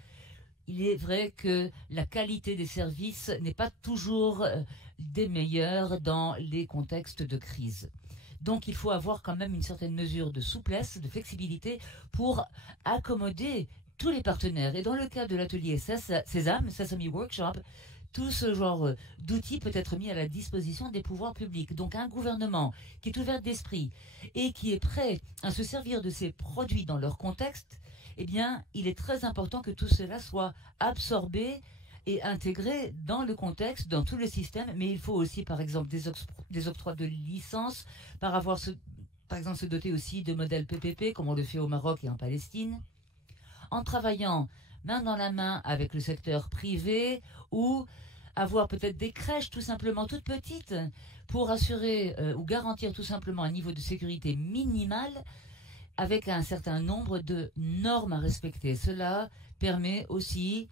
il est vrai que la qualité des services n'est pas toujours des meilleures dans les contextes de crise. Donc il faut avoir quand même une certaine mesure de souplesse, de flexibilité pour accommoder tous les partenaires. Et dans le cas de l'atelier Sésame, Sesame Workshop, tout ce genre d'outils peut être mis à la disposition des pouvoirs publics. Donc un gouvernement qui est ouvert d'esprit et qui est prêt à se servir de ces produits dans leur contexte, eh bien, il est très important que tout cela soit absorbé et intégrés dans le contexte, dans tout le système, mais il faut aussi, par exemple, des octrois de licence, par exemple, se doter aussi de modèles PPP, comme on le fait au Maroc et en Palestine, en travaillant main dans la main avec le secteur privé ou avoir peut-être des crèches tout simplement toutes petites pour assurer ou garantir tout simplement un niveau de sécurité minimal avec un certain nombre de normes à respecter. Cela permet aussi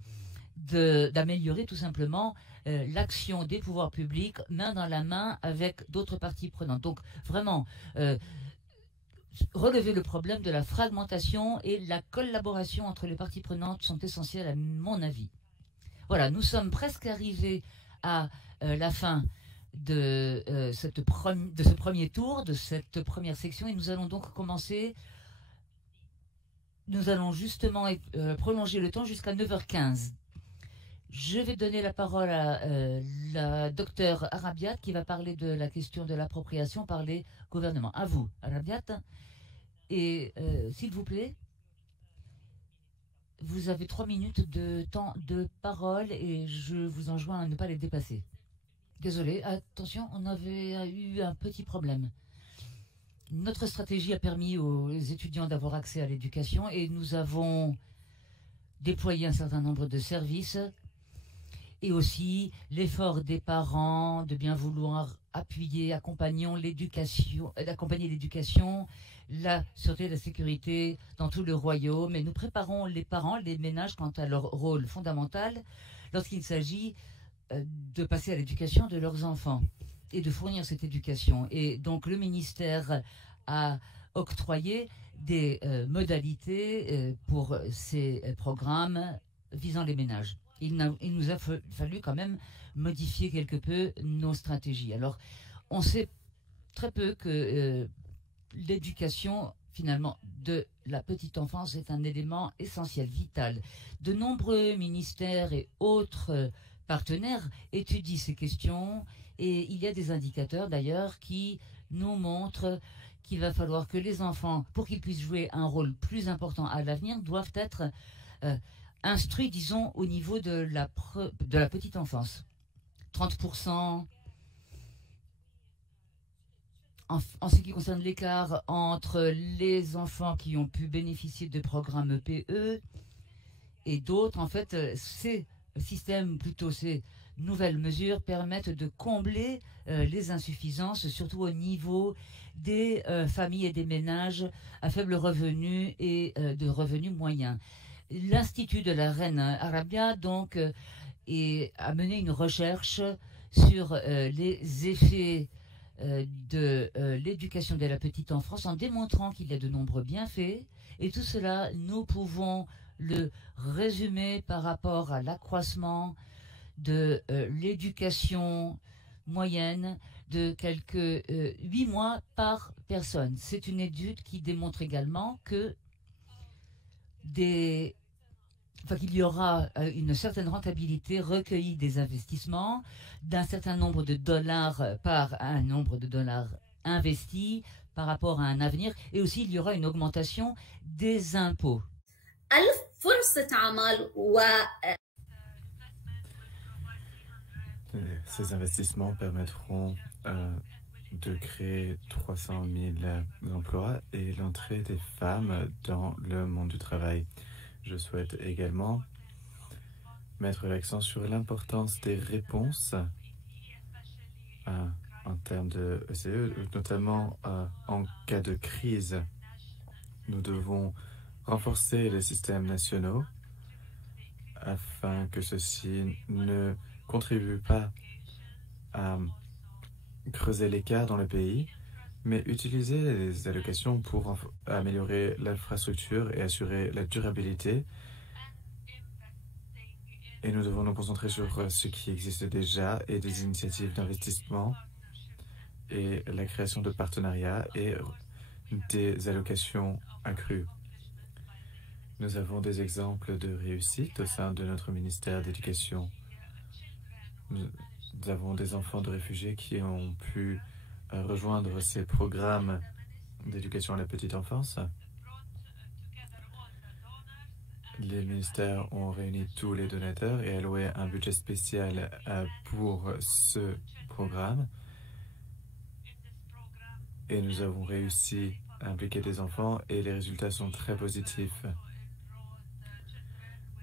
d'améliorer tout simplement l'action des pouvoirs publics main dans la main avec d'autres parties prenantes. Donc vraiment, relever le problème de la fragmentation et la collaboration entre les parties prenantes sont essentielles à mon avis. Voilà, nous sommes presque arrivés à la fin de ce premier tour, de cette première section, et nous allons donc commencer. Nous allons justement prolonger le temps jusqu'à 9h15. Je vais donner la parole à la docteure Arabiat qui va parler de la question de l'appropriation par les gouvernements. À vous, Arabiat. Et s'il vous plaît, vous avez 3 minutes de temps de parole et je vous enjoins à ne pas les dépasser. Désolé, attention, on avait eu un petit problème. Notre stratégie a permis aux étudiants d'avoir accès à l'éducation et nous avons déployé un certain nombre de services et aussi l'effort des parents de bien vouloir accompagner l'éducation, la sûreté et la sécurité dans tout le royaume. Et nous préparons les parents, les ménages quant à leur rôle fondamental lorsqu'il s'agit de passer à l'éducation de leurs enfants et de fournir cette éducation. Et donc le ministère a octroyé des modalités pour ces programmes visant les ménages. Il nous a fallu quand même modifier quelque peu nos stratégies. Alors, on sait très peu que l'éducation, finalement, de la petite enfance est un élément essentiel, vital. De nombreux ministères et autres partenaires étudient ces questions et il y a des indicateurs d'ailleurs qui nous montrent qu'il va falloir que les enfants, pour qu'ils puissent jouer un rôle plus important à l'avenir, doivent être instruits, disons, au niveau de la petite enfance. 30% en ce qui concerne l'écart entre les enfants qui ont pu bénéficier de programmes EPE et d'autres. En fait, ces systèmes, plutôt ces nouvelles mesures, permettent de combler les insuffisances, surtout au niveau des familles et des ménages à faible revenu et de revenus moyens. L'Institut de la Reine Arabia donc a mené une recherche sur les effets de l'éducation de la petite enfance en démontrant qu'il y a de nombreux bienfaits et tout cela nous pouvons le résumer par rapport à l'accroissement de l'éducation moyenne de quelques 8 mois par personne. C'est une étude qui démontre également que qu'il y aura une certaine rentabilité recueillie des investissements, d'un certain nombre de dollars par un nombre de dollars investis par rapport à un avenir, et aussi il y aura une augmentation des impôts. Ces investissements permettront de créer 300 000 emplois et l'entrée des femmes dans le monde du travail. Je souhaite également mettre l'accent sur l'importance des réponses en termes de ECE, notamment en cas de crise. Nous devons renforcer les systèmes nationaux afin que ceux-ci ne contribuent pas à creuser l'écart dans le pays, mais utiliser les allocations pour améliorer l'infrastructure et assurer la durabilité. Et nous devons nous concentrer sur ce qui existe déjà et des initiatives d'investissement et la création de partenariats et des allocations accrues. Nous avons des exemples de réussite au sein de notre ministère d'éducation. Nous avons des enfants de réfugiés qui ont pu rejoindre ces programmes d'éducation à la petite enfance. les ministères ont réuni tous les donateurs et alloué un budget spécial pour ce programme. Et nous avons réussi à impliquer des enfants et les résultats sont très positifs.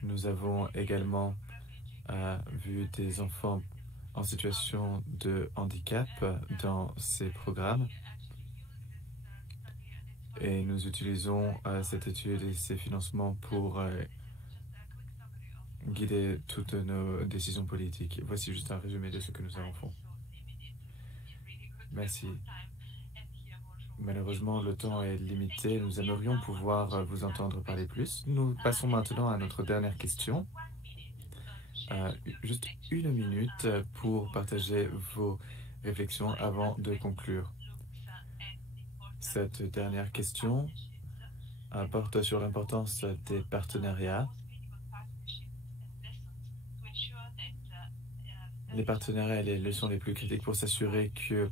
Nous avons également vu des enfants en situation de handicap dans ces programmes. Et nous utilisons cette étude et ces financements pour guider toutes nos décisions politiques. Voici juste un résumé de ce que nous avons fait. Merci. Malheureusement, le temps est limité. Nous aimerions pouvoir vous entendre parler plus. Nous passons maintenant à notre dernière question. Juste 1 minute pour partager vos réflexions avant de conclure. Cette dernière question porte sur l'importance des partenariats. Les partenariats et les leçons les plus critiques pour s'assurer que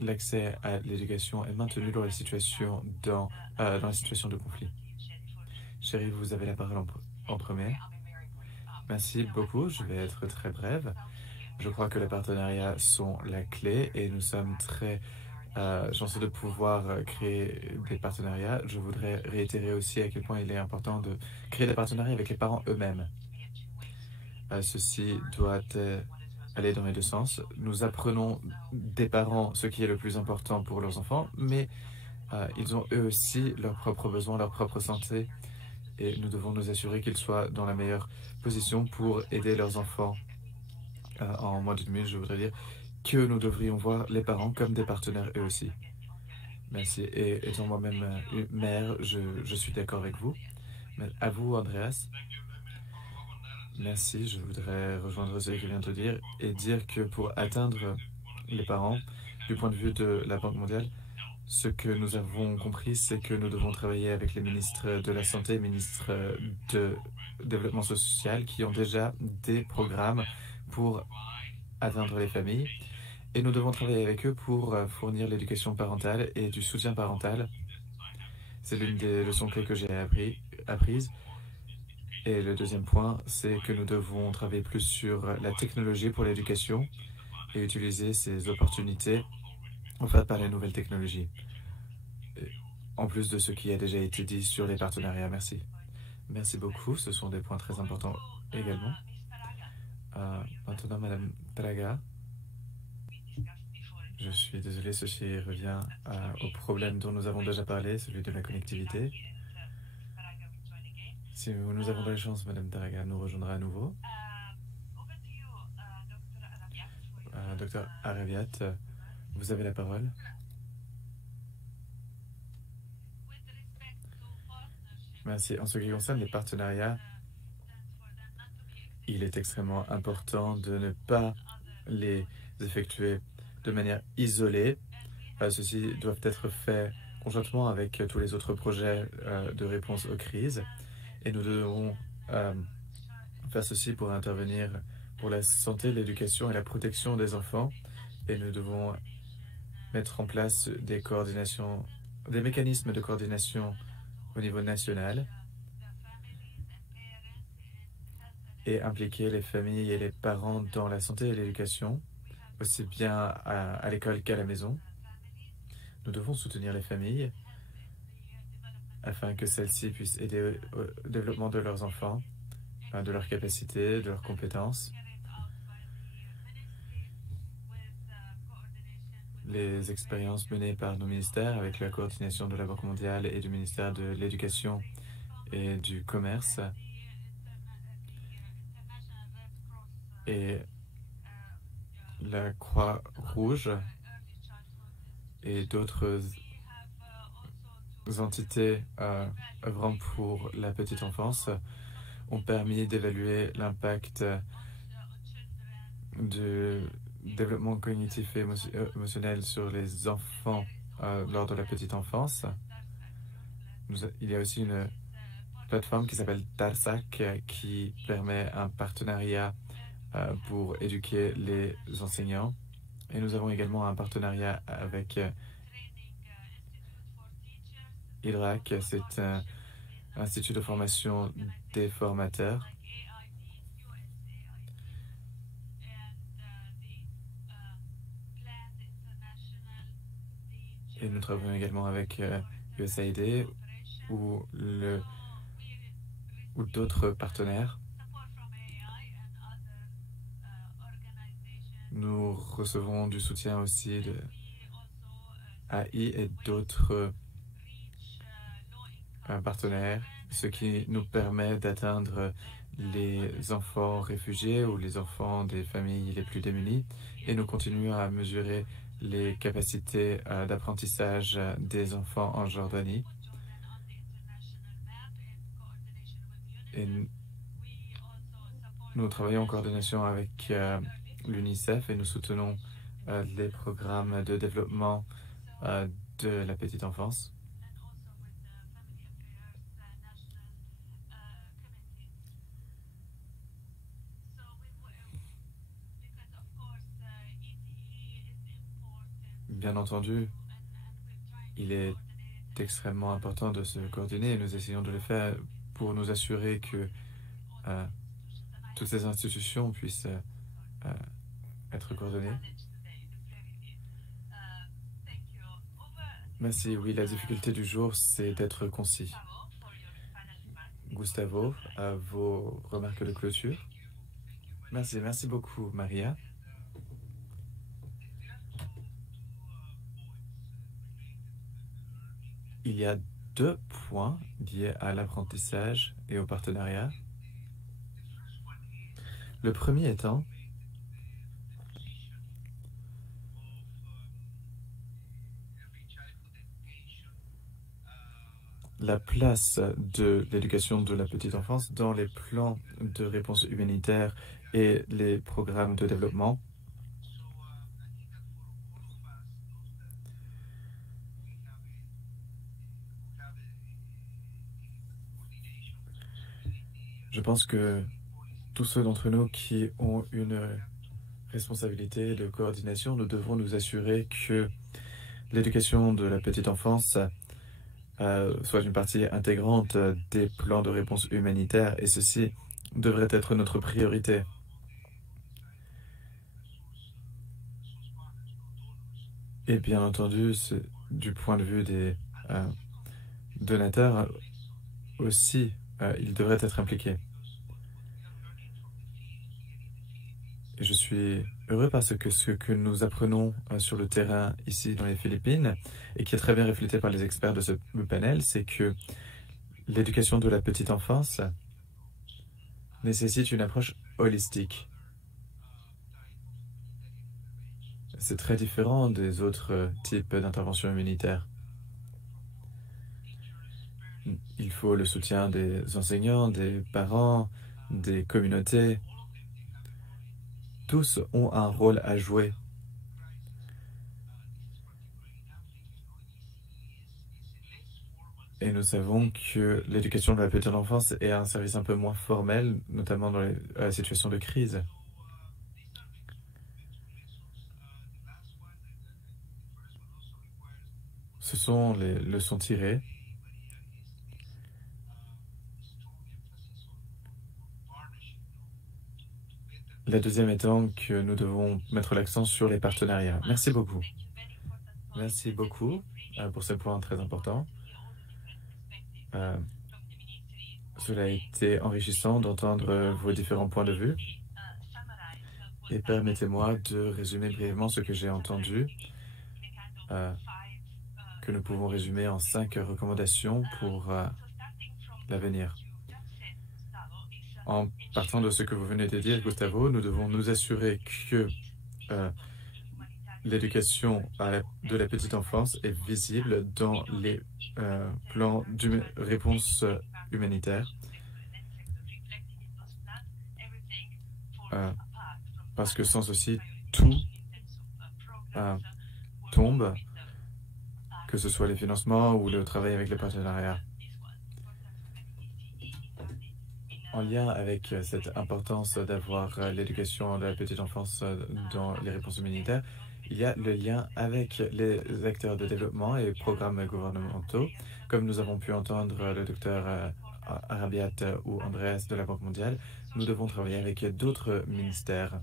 l'accès à l'éducation est maintenu dans les situations de conflit. Chérie, vous avez la parole en premier. Merci beaucoup, je vais être très brève. Je crois que les partenariats sont la clé et nous sommes très chanceux de pouvoir créer des partenariats. Je voudrais réitérer aussi à quel point il est important de créer des partenariats avec les parents eux-mêmes. Ceci doit aller dans les deux sens. Nous apprenons des parents ce qui est le plus important pour leurs enfants, mais ils ont eux aussi leurs propres besoins, leur propre santé, et nous devons nous assurer qu'ils soient dans la meilleure position pour aider leurs enfants. En moins d'une minute, je voudrais dire que nous devrions voir les parents comme des partenaires eux aussi. Merci. Et étant moi-même mère, je suis d'accord avec vous. Mais à vous, Andreas. Merci. Je voudrais rejoindre ce que vient de dire et dire que pour atteindre les parents, du point de vue de la Banque mondiale, ce que nous avons compris, c'est que nous devons travailler avec les ministres de la Santé, ministres de Développement social, qui ont déjà des programmes pour atteindre les familles. Et nous devons travailler avec eux pour fournir l'éducation parentale et du soutien parental. C'est l'une des leçons clés que j'ai apprises. Et le deuxième point, c'est que nous devons travailler plus sur la technologie pour l'éducation et utiliser ces opportunités offertes par les nouvelles technologies. En plus de ce qui a déjà été dit sur les partenariats. Merci. Merci beaucoup. Ce sont des points très importants également. Maintenant, Madame Draga. Je suis désolé, ceci revient au problème dont nous avons déjà parlé, celui de la connectivité. Si nous avons de la chance, Madame Draga nous rejoindra à nouveau. Docteur Araviat, vous avez la parole. Merci. En ce qui concerne les partenariats, il est extrêmement important de ne pas les effectuer de manière isolée. Ceux-ci doivent être faits conjointement avec tous les autres projets de réponse aux crises. Et nous devons faire ceci pour intervenir pour la santé, l'éducation et la protection des enfants. Et nous devons mettre en place des mécanismes de coordination au niveau national et impliquer les familles et les parents dans la santé et l'éducation, aussi bien à l'école qu'à la maison. Nous devons soutenir les familles afin que celles-ci puissent aider au développement de leurs enfants, de leurs capacités, de leurs compétences. Les expériences menées par nos ministères avec la coordination de la Banque mondiale et du ministère de l'Éducation et du Commerce et la Croix-Rouge et d'autres entités œuvrant pour la petite enfance ont permis d'évaluer l'impact du développement cognitif et émotionnel sur les enfants lors de la petite enfance. Il y a aussi une plateforme qui s'appelle Tarsac qui permet un partenariat pour éduquer les enseignants. Et nous avons également un partenariat avec IDRAC, c'est un institut de formation des formateurs. Et nous travaillons également avec USAID ou d'autres partenaires. Nous recevons du soutien aussi de AI et d'autres partenaires, ce qui nous permet d'atteindre les enfants réfugiés ou les enfants des familles les plus démunies. Et nous continuons à mesurer les capacités d'apprentissage des enfants en Jordanie. Et nous travaillons en coordination avec l'UNICEF et nous soutenons les programmes de développement de la petite enfance. Bien entendu, il est extrêmement important de se coordonner et nous essayons de le faire pour nous assurer que toutes ces institutions puissent être coordonnées. Merci. Oui, la difficulté du jour, c'est d'être concis. Gustavo, vos remarques de clôture. Merci, merci beaucoup, Maria. Il y a 2 points liés à l'apprentissage et au partenariat. Le premier étant la place de l'éducation de la petite enfance dans les plans de réponse humanitaire et les programmes de développement. Je pense que tous ceux d'entre nous qui ont une responsabilité de coordination, nous devrons nous assurer que l'éducation de la petite enfance soit une partie intégrante des plans de réponse humanitaire, et ceci devrait être notre priorité. Et bien entendu, du point de vue des donateurs aussi, ils devraient être impliqués. Et je suis heureux parce que ce que nous apprenons sur le terrain ici dans les Philippines, et qui est très bien reflété par les experts de ce panel, c'est que l'éducation de la petite enfance nécessite une approche holistique. C'est très différent des autres types d'interventions humanitaires. Il faut le soutien des enseignants, des parents, des communautés. Tous ont un rôle à jouer. Et nous savons que l'éducation de la petite enfance est un service un peu moins formel, notamment dans les situations de crise. Ce sont les leçons tirées. La deuxième étant que nous devons mettre l'accent sur les partenariats. Merci beaucoup. Merci beaucoup pour ce point très important. Cela a été enrichissant d'entendre vos différents points de vue. Et permettez-moi de résumer brièvement ce que j'ai entendu, que nous pouvons résumer en 5 recommandations pour l'avenir. En partant de ce que vous venez de dire, Gustavo, nous devons nous assurer que l'éducation de la petite enfance est visible dans les plans de réponse humanitaire. Parce que sans ceci, tout tombe, que ce soit les financements ou le travail avec les partenariats. En lien avec cette importance d'avoir l'éducation de la petite enfance dans les réponses humanitaires, il y a le lien avec les acteurs de développement et programmes gouvernementaux. Comme nous avons pu entendre le docteur Arabiat ou Andreas de la Banque mondiale, nous devons travailler avec d'autres ministères,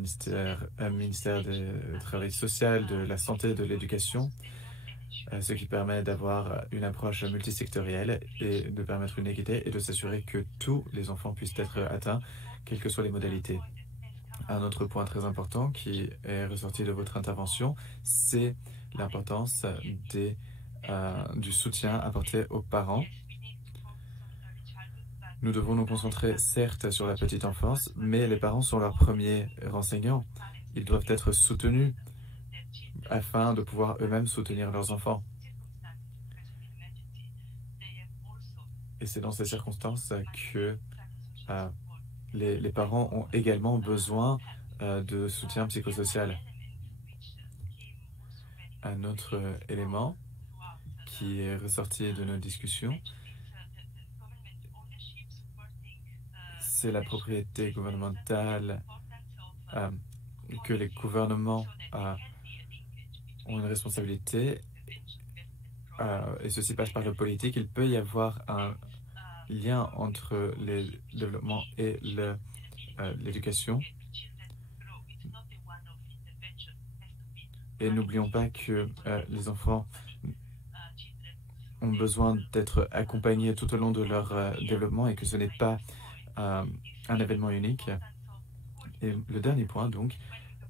ministère du Travail social, de la santé, de l'éducation, ce qui permet d'avoir une approche multisectorielle et de permettre une équité et de s'assurer que tous les enfants puissent être atteints, quelles que soient les modalités. Un autre point très important qui est ressorti de votre intervention, c'est l'importance du soutien apporté aux parents. Nous devons nous concentrer certes sur la petite enfance, mais les parents sont leurs premiers renseignants. Ils doivent être soutenus afin de pouvoir eux-mêmes soutenir leurs enfants. Et c'est dans ces circonstances que les parents ont également besoin de soutien psychosocial. Un autre élément qui est ressorti de nos discussions, c'est la propriété gouvernementale, que les gouvernements ont une responsabilité, et ceci passe par le politique. Il peut y avoir un lien entre le développement et l'éducation. Et n'oublions pas que les enfants ont besoin d'être accompagnés tout au long de leur développement et que ce n'est pas un événement unique. Et le dernier point, donc,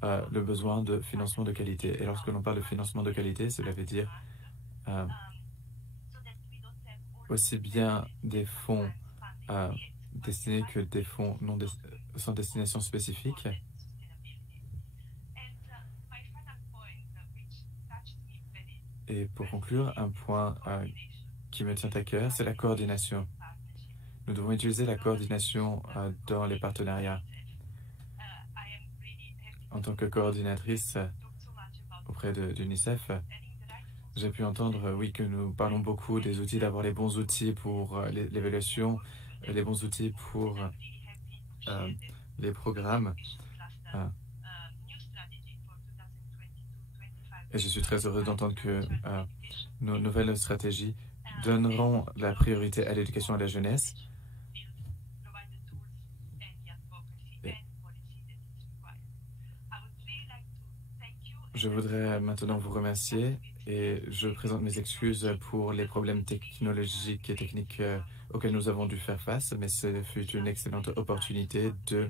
le besoin de financement de qualité. Et lorsque l'on parle de financement de qualité, cela veut dire aussi bien des fonds destinés que des fonds sans destination spécifique. Et pour conclure, un point qui me tient à cœur, c'est la coordination. Nous devons utiliser la coordination dans les partenariats. En tant que coordinatrice auprès d'UNICEF, j'ai pu entendre, oui, que nous parlons beaucoup des outils, d'avoir les bons outils pour l'évaluation, les bons outils pour les programmes. Et je suis très heureux d'entendre que nos nouvelles stratégies donneront la priorité à l'éducation et à la jeunesse. Je voudrais maintenant vous remercier et je présente mes excuses pour les problèmes technologiques et techniques auxquels nous avons dû faire face, mais ce fut une excellente opportunité de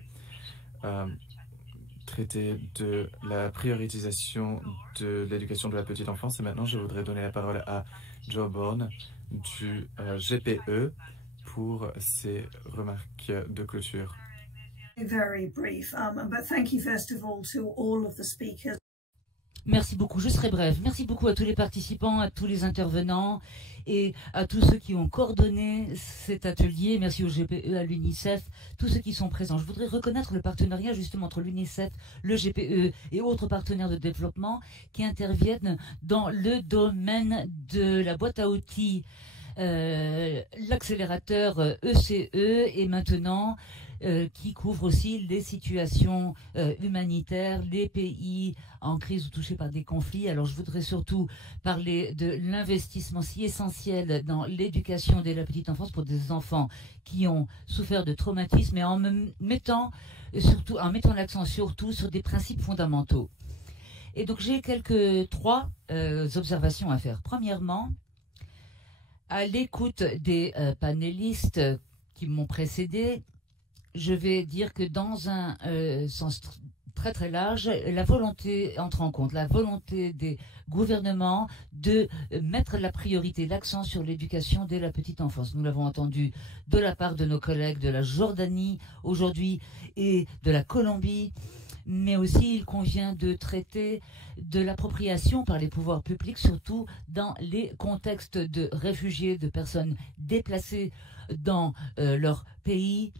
traiter de la prioritisation de l'éducation de la petite enfance. Et maintenant, je voudrais donner la parole à Joe Bourne du GPE pour ses remarques de clôture. Very brief, but thank you first of all to all of the speakers. Merci beaucoup, je serai bref. Merci beaucoup à tous les participants, à tous les intervenants et à tous ceux qui ont coordonné cet atelier. Merci au GPE, à l'UNICEF, tous ceux qui sont présents. Je voudrais reconnaître le partenariat justement entre l'UNICEF, le GPE et autres partenaires de développement qui interviennent dans le domaine de la boîte à outils, l'accélérateur ECE et maintenant qui couvre aussi les situations humanitaires, les pays en crise ou touchés par des conflits. Alors je voudrais surtout parler de l'investissement si essentiel dans l'éducation de la petite enfance pour des enfants qui ont souffert de traumatisme et en mettant l'accent surtout sur des principes fondamentaux. Et donc j'ai trois observations à faire. Premièrement, à l'écoute des panélistes qui m'ont précédé, je vais dire que dans un sens très très large, la volonté entre en compte, la volonté des gouvernements de mettre la priorité, l'accent sur l'éducation dès la petite enfance. Nous l'avons entendu de la part de nos collègues de la Jordanie aujourd'hui et de la Colombie, mais aussi il convient de traiter de l'appropriation par les pouvoirs publics, surtout dans les contextes de réfugiés, de personnes déplacées dans leur pays.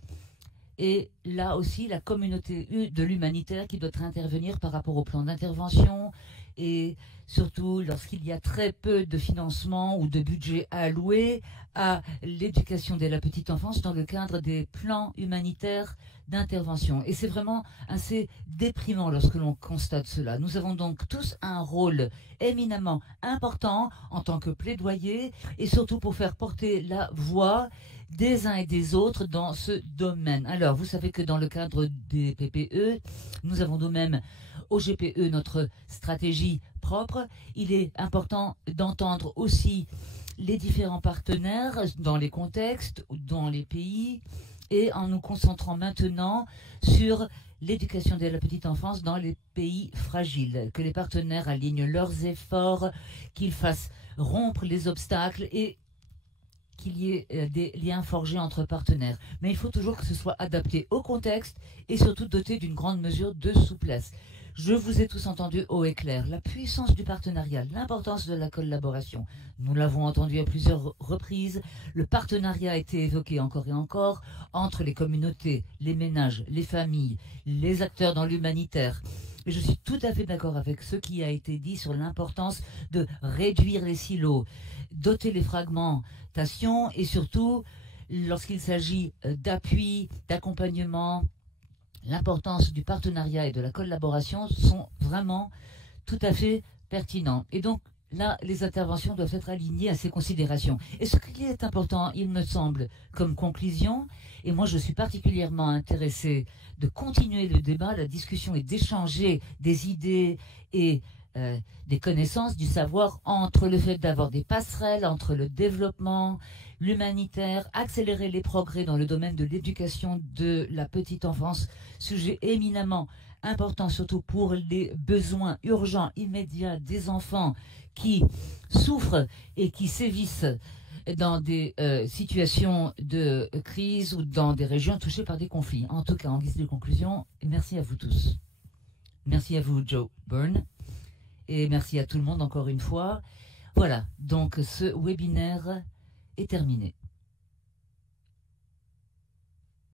Et là aussi, la communauté de l'humanitaire qui doit intervenir par rapport au plan d'intervention et surtout lorsqu'il y a très peu de financement ou de budget alloué à l'éducation de la petite enfance dans le cadre des plans humanitaires d'intervention. Et c'est vraiment assez déprimant lorsque l'on constate cela. Nous avons donc tous un rôle éminemment important en tant que plaidoyer et surtout pour faire porter la voix des uns et des autres dans ce domaine. Alors, vous savez que dans le cadre des PPE, nous avons nous-mêmes au GPE notre stratégie propre. Il est important d'entendre aussi les différents partenaires dans les contextes, dans les pays, et en nous concentrant maintenant sur l'éducation de la petite enfance dans les pays fragiles, que les partenaires alignent leurs efforts, qu'ils fassent rompre les obstacles et qu'il y ait des liens forgés entre partenaires. Mais il faut toujours que ce soit adapté au contexte et surtout doté d'une grande mesure de souplesse. Je vous ai tous entendu haut et clair. La puissance du partenariat, l'importance de la collaboration. Nous l'avons entendu à plusieurs reprises. Le partenariat a été évoqué encore et encore entre les communautés, les ménages, les familles, les acteurs dans l'humanitaire. Et je suis tout à fait d'accord avec ce qui a été dit sur l'importance de réduire les silos, doter les fragmentations et surtout, lorsqu'il s'agit d'appui, d'accompagnement, l'importance du partenariat et de la collaboration sont vraiment tout à fait pertinents. Et donc, là, les interventions doivent être alignées à ces considérations. Et ce qui est important, il me semble, comme conclusion, et moi je suis particulièrement intéressée de continuer le débat, la discussion et d'échanger des idées et des connaissances, du savoir entre le fait d'avoir des passerelles, entre le développement, l'humanitaire, accélérer les progrès dans le domaine de l'éducation de la petite enfance, sujet éminemment important surtout pour les besoins urgents, immédiats des enfants qui souffrent et qui sévissent dans des situations de crise ou dans des régions touchées par des conflits. En tout cas, en guise de conclusion, merci à vous tous. Merci à vous, Joe Byrne. Et merci à tout le monde encore une fois. Voilà, donc ce webinaire est terminé.